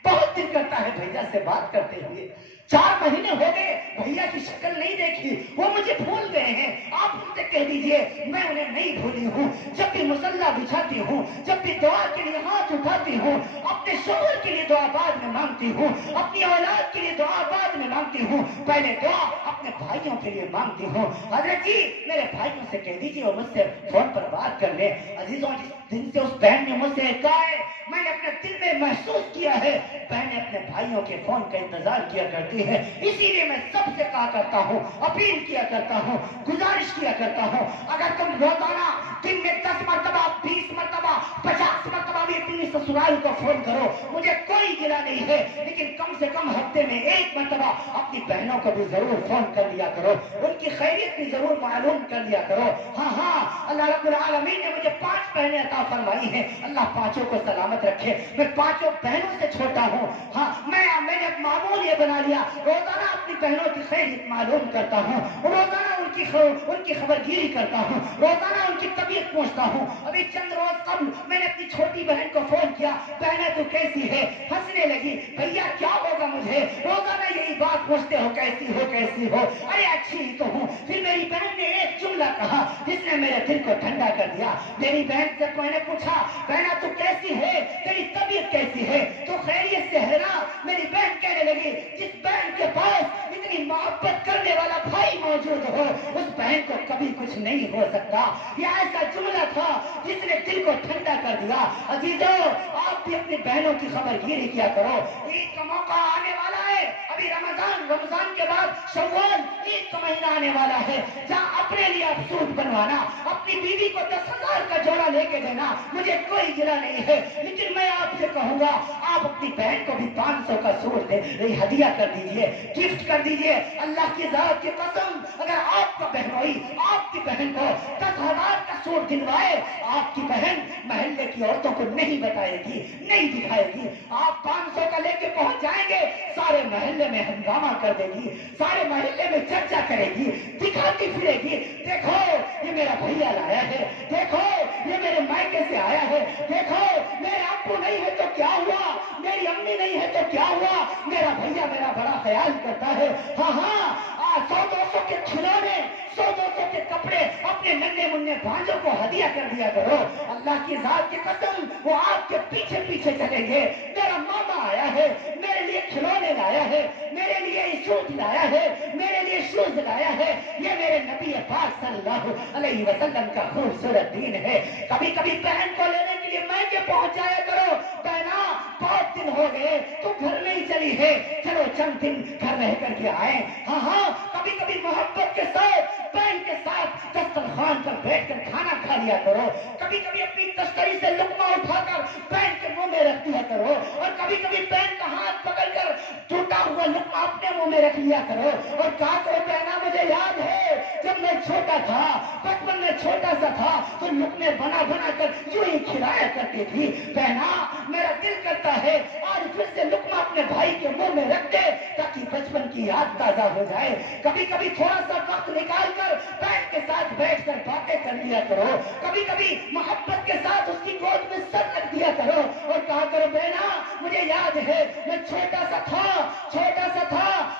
بہت دل کرتا ہے بھیا سے بات کرتے ہوئے، 4 مہینے ہو گئے بھیا کی شکل نہیں دیکھی، وہ مجھے بھول گئے ہیں، آپ ان سے کہہ دیجئے میں انہیں نہیں بھولی ہوں، جب بھی مصلی بچھاتی ہوں، جب بھی دعا کے لیے ہاتھ اٹھاتی ہوں، اپنے شوہر کے لیے دعا بعد میں مانگتی ہوں، اپنی اولاد کے لیے دعا بعد میں مانگتی ہوں، پہلے دعا اپنے بھائیوں کے لیے مانگتی ہوں۔ حضرت جی میرے بھائیوں سے کہہ دیجئے وہ مجھ سے فون پر بات کر لیں۔ عزیزوں جس دن سے اس بہن نے مجھ سے کہا ہے میں نے اپنے دل میں محسوس کیا ہے بہنیں اپنے بھائیوں کے فون کا انتظار کیا کرتی ہے، اسی لیے میں سب سے کہا کرتا ہوں، اپیل کیا کرتا ہوں، گزارش کیا کرتا ہوں، اگر تم روزانہ دن میں 10 مرتبہ 20 مرتبہ 50 مرتبہ بھی اپنی سسرال کو فون کرو مجھے کوئی گلہ نہیں ہے، لیکن کم سے کم ہفتے میں 1 مرتبہ اپنی بہنوں کو بھی ضرور فون کر لیا کرو، ان کی خیریت بھی ضرور معلوم کر لیا کرو۔ ہاں اللہ رب العالمین نے مجھے 5 بہنیں عطا فرمائی ہیں، اللہ 5 کو سلامت رکھے، میں 5 بہنوں سے چھوٹا ہوں، ہاں میں نے معمول یہ بنا لیا روزانہ اپنی بہنوں کی خیریت معلوم کرتا ہوں، روزانہ ان کی خبرگیری کرتا ہوں، روزانہ ان کی طبیعت پوچھتا ہوں۔ ابھی چند روز قبل میں نے اپنی چھوٹی بہن کو فون کیا، بہنیں تو کیسی ہے؟ ہنسنے لگی، بھیا کیا ہوگا مجھے روزانہ یہی بات پوچھتے ہو کیسی ہو کیسی ہو؟ ارے اچھی ہی تو ہوں۔ پھر میری بہن نے ایک جملہ کہا جس نے میرے دل کو ٹھنڈا کر دیا، میری بہن سے میں نے پوچھا بہنا تو کیسی ہے، تیری طبیعت کیسی ہے، تو خیریت سے ہے نا؟ میری بہن کہنے لگی جس بہن کے پاس اتنی محبت کرنے والا بھائی موجود ہو اس بہن کو کبھی کچھ نہیں ہو سکتا۔ یہ ایسا جملہ تھا جس نے دل کو ٹھنڈا کر دیا۔ عزیزو آپ بھی اپنی بہنوں کی خبرگیری کیا کرو، عید کا موقع آنے والا ہے، ابھی رمضان کے بعد شوال عید کا مہینہ آنے والا ہے، جہاں اپنے لیے آپ سوٹ بنوانا، اپنی بیوی کو 10,000 کا جوڑا لے کے دینا، مجھے کوئی گلہ نہیں ہے، لیکن میں آپ سے کہوں گا آپ اپنی بہن کو بھی 500 کا سوٹ دے ہدیہ کر دیجئے، گفٹ کر دیجئے۔ اللہ کی ذات کی قسم اگر آپ کا بہنوئی آپ کی بہن کو 10,000 کا سوٹ دلوائے، آپ کی بہن محلے کی عورتوں کو نہیں بتائے گی، نہیں دکھائے گی، آپ 500 کا لے کے پہنچ جائیں گے، سارے محلے میں ہنگامہ کر دے گی، سارے محلے میں چرچا کرے گی، دکھاتی پھرے گی، دیکھو یہ میرا بھیا لایا ہے، دیکھو یہ میرے مائکے سے آیا ہے، دیکھو میرے ابو نہیں ہے تو کیا ہوا، میری امی نہیں ہے تو کیا ہوا، میرا بھیا میرا بڑا خیال کرتا ہے۔ ہاں 100-200 کے کھلونے، 100-200 کے کپڑے اپنے ننھے منھے بھانجوں کو ہدیہ کر دیا کرو، اللہ کی ذات کی قسم وہ آپ کے پیچھے پیچھے چلیں گے۔ میرا ماما آیا ہے، میرے لیے کھلونے لایا ہے، میرے لیے سوٹ لایا ہے، میرے لیے شوز لایا ہے، یہ میرے نبی پاک صلی اللہ علیہ وسلم کا خوبصورت دین ہے۔ کبھی کبھی بہن کو لینے کے لیے میں کے پہنچ جایا کرو، بہنا بہت دن ہو گئے تو گھر نہیں چلی ہے، چلو چند دن گھر رہ کر کے آئے۔ ہاں کبھی کبھی محبت کے ساتھ بہن کے ساتھ دسترخوان پر بیٹھ کر کھانا کھا لیا کرو، کبھی کبھی اپنی تشتری سے لقمہ اٹھا کر بہن کے منہ میں رکھ دیا کرو، اور کبھی کبھی بہن کا ہاتھ پکڑ کر ٹوٹا ہوا لقمہ اپنے منہ میں رکھ لیا کرو، اور کہا کرو بہنا مجھے یاد ہے جب میں چھوٹا تھا، بچپن میں چھوٹا سا تھا تو لقمے بنا بنا کر یوں ہی کھلایا کرتی تھی، بہنا میرا دل کرتا ہے آج پھر سے لقمہ اپنے بھائی کے منہ میں رکھ دے تاکہ بچپن کی کی یاد تازہ ہو جائے. کبھی کبھی تھوڑا سا وقت نکال کر بہن کے ساتھ بیٹھ کر باتیں کر لیا کرو. کبھی کبھی محبت کے ساتھ اس کی گود میں سر رکھ دیا کرو اور کہا کرو بہنا مجھے یاد ہے میں چھوٹا سا تھا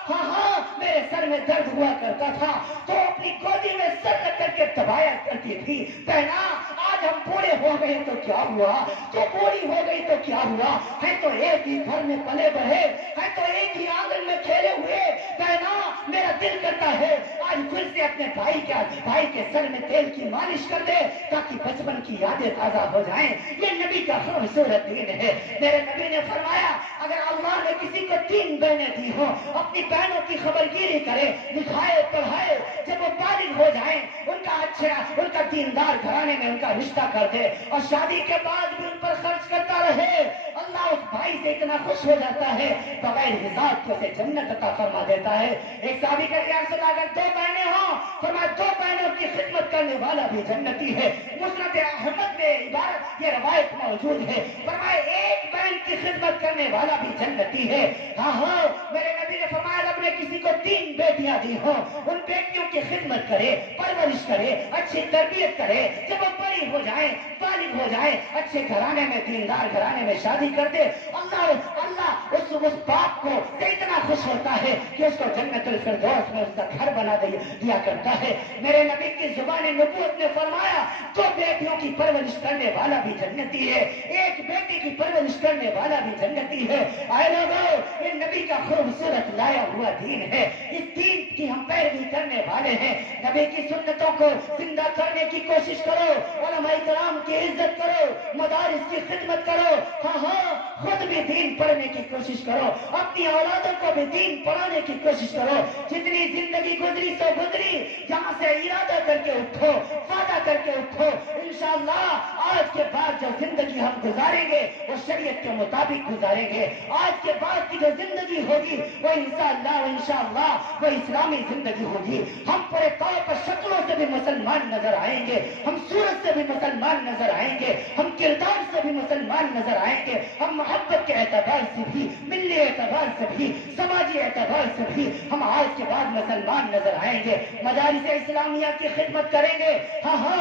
ہاں میرے سر میں درد ہوا کرتا تھا تو اپنی گودی میں سر رکھ کر کے دبایا کرتی تھی. بہنا آج ہم بوڑھے ہو گئے تو کیا ہوا, تو بوڑھی ہو گئی تو کیا ہوا, ہے تو ایک ہی گھر میں پلے بڑھے, ہے تو ایک ہی آنگن میں کھیلے ہوئے. بہنا میرا دل کرتا ہے آج پھر سے اپنے بھائی کے سر میں تیل کی مالش کر دے تاکہ بچپن کی یادیں تازہ ہو جائیں. یہ نبی کا خوبصورت دین ہے. میرے نبی نے فرمایا اگر اللہ نے کسی کو 3 بہنیں دی ہوں اپنی بہنوں کی خبرگیری کرے, لکھائے پڑھائے, جب وہ بالغ ہو جائیں ان کا دیندار گھرانے میں ان کا رشتہ کر دے اور شادی کے بعد بھی ان پر خرچ کرتا رہے. اللہ اس بھائی سے اتنا خوش ہو جاتا ہے بغیر حساب کے اسے جنت عطا فرما دیتا ہے. ایک صحابی کا ریاست اگر 2 بہنیں ہوں فرمایا 2 بہنوں کی خدمت کرنے والا بھی جنتی ہے. مسند احمد میں یہ روایت موجود ہے. فرمایا 1 بہن کی خدمت کرنے والا بھی جنتی ہے. ہاں میرے نبی نے فرمایا رب نے کسی کو 3 بیٹیاں دی ہوں ان بیٹیوں کی خدمت کرے, پرورش کرے, اچھی تربیت کرے, جب وہ بڑی ہو جائیں بالغ ہو جائیں اچھے گھرانے میں دیندار گھرانے میں شادی کر دے. اللہ اس باپ کو اتنا خوش ہوتا ہے کہ اس کو جنت الفردوس میں اس کا گھر بنا دیا کرتا ہے. میرے نبی کی زبان نبوت نے فرمایا 2 بیٹیوں کی پرورش کرنے والا بھی جنتی ہے, 1 بیٹی کی پرورش کرنے والا بھی جنتی ہے. اے لوگوں یہ نبی کا خوبصورت لایا ہوا دین ہے. اس دین کی ہم پیروی کرنے والے ہیں. نبی کی سنتوں کو زندہ کرنے کی کوشش کرو, علماء کرام کی عزت کرو, مدارس کی خدمت کرو. ہاں خود بھی دین پڑھنے کی کوشش کرو, اپنی اولادوں کو بھی دین پڑھانے کی کوشش کرو. جتنی زندگی گزری سو گزری, جہاں سے ارادہ کر کے اٹھو, وعدہ کر کے اٹھو. انشاءاللہ آج کے بعد جو زندگی ہم گزاریں گے وہ شریعت کے مطابق گزاریں گے. آج کے بعد کی جو زندگی ہوگی وہ انشاءاللہ وہ اسلامی زندگی ہوگی. ہم پورے طور پر شکلوں سے بھی مسلمان نظر آئیں گے, ہم صورت سے بھی مسلمان نظر آئیں گے, ہم کردار سے بھی مسلمان نظر آئیں گے, ہم محبت کے اعتبار سے بھی, ملی اعتبار سے بھی, سماجی اعتبار سے بھی ہم آج کے بعد مسلمان نظر آئیں گے. مدارس اسلامیہ کی خدمت کریں گے. ہاں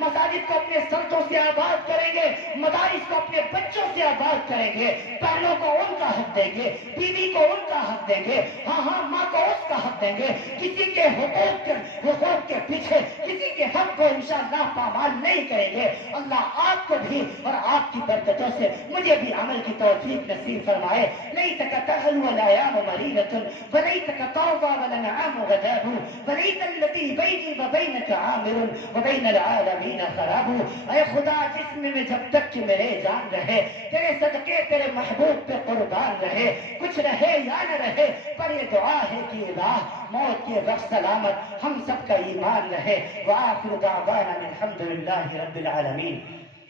مساجد کو اپنے سردوں سے آباد کریں گے, مدارس کو اپنے بچوں سے آباد کریں گے. بہنوں کو ان کا حق دیں گے, بیوی کو ان کا حق دیں گے, ہاں ماں کو اس کا حق دیں گے. کسی کے حقوق کے پیچھے کسی کے حق کو انشاءاللہ پامال نہیں کریں گے. اللہ آپ کو بھی اور آپ کی برکتوں سے مجھے بھی عمل کی توفیق نصیب فرمائے. لیتک تأل والایام مریضۃ ولیتک طوبى والانعام غداب ولیت الذی بینی وبینک عامر وبین العالمین خراب. اے خدا جسم میں جب تک کہ میرے جان رہے تیرے صدقے تیرے محبوب پہ قربان رہے, کچھ رہے یا نہ رہے پر یہ دعا ہے کہ الہ موت کے وقت سلامت ہم سب کا ایمان رہے. وآخر دعوانا الحمد للہ رب العالمین.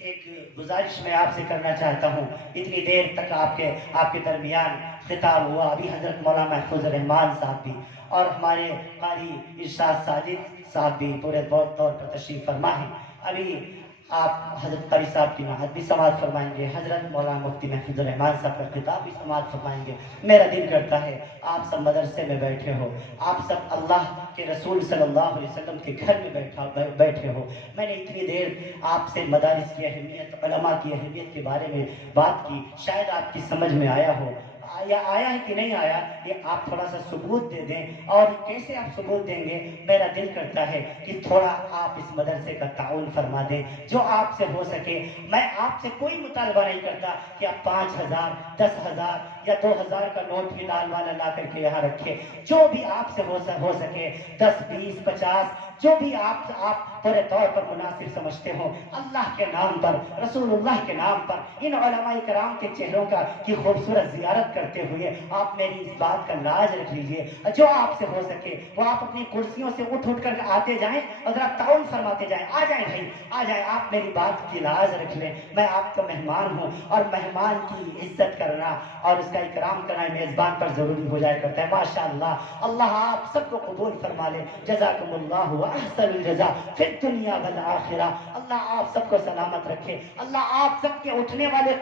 ایک گزارش میں آپ سے کرنا چاہتا ہوں, اتنی دیر تک آپ کے درمیان خطاب ہوا. ابھی حضرت مولانا محفوظ الرحمان صاحب بھی اور ہمارے قاری ارشاد ساجد صاحب بھی پورے طور پر تشریف فرما ہے. ابھی آپ حضرت قاری صاحب کی نعت بھی سماعت فرمائیں گے, حضرت مولانا مفتی محفوظ الرحمان صاحب کا خطاب بھی سماعت فرمائیں گے. میرا دل کرتا ہے آپ سب مدرسے میں بیٹھے ہو, آپ سب اللہ کے رسول صلی اللہ علیہ وسلم کے گھر میں بیٹھے ہو. میں نے اتنی دیر آپ سے مدارس کی اہمیت, علماء کی اہمیت کے بارے میں بات کی, شاید آپ کی سمجھ میں آیا ہو یا آیا ہے کہ نہیں آیا, یہ آپ تھوڑا سا ثبوت دے دیں. اور کیسے آپ ثبوت دیں گے؟ میرا دل کرتا ہے کہ تھوڑا آپ اس مدرسے کا تعاون فرما دیں جو آپ سے ہو سکے. میں آپ سے کوئی مطالبہ نہیں کرتا کہ آپ 5,000 10,000 یا 2,000 کا نوٹ بھی لال والا لا کر کے یہاں رکھے. جو بھی آپ سے ہو سکے 10 20 50 جو بھی آپ پورے طور پر مناسب سمجھتے ہو, اللہ کے نام پر, رسول اللہ کے نام پر, ان علماء کرام کے چہروں کی خوبصورت زیارت کرتے ہوئے آپ میری اس بات کا لاج رکھ لیجئے. جو آپ سے ہو سکے وہ آپ اپنی کرسیوں سے اٹھ کر آتے جائیں اور ذرا تعاون فرماتے جائیں. آ جائیں بھائی, آ جائیں, آپ میری بات کی لاج رکھ لیں. میں آپ کا مہمان ہوں اور مہمان کی عزت کرنا اور اس کا اکرام کرنا میزبان پر ضروری ہو جایا کرتا ہے. ماشاءاللہ, اللہ آپ سب کو قبول فرما لے. جزاکم اللہ احسن الجزاء فی الدنیا والآخرہ. اللہ آپ سب کو سلامت رکھے. اللہ آپ سب کے اٹھنے والے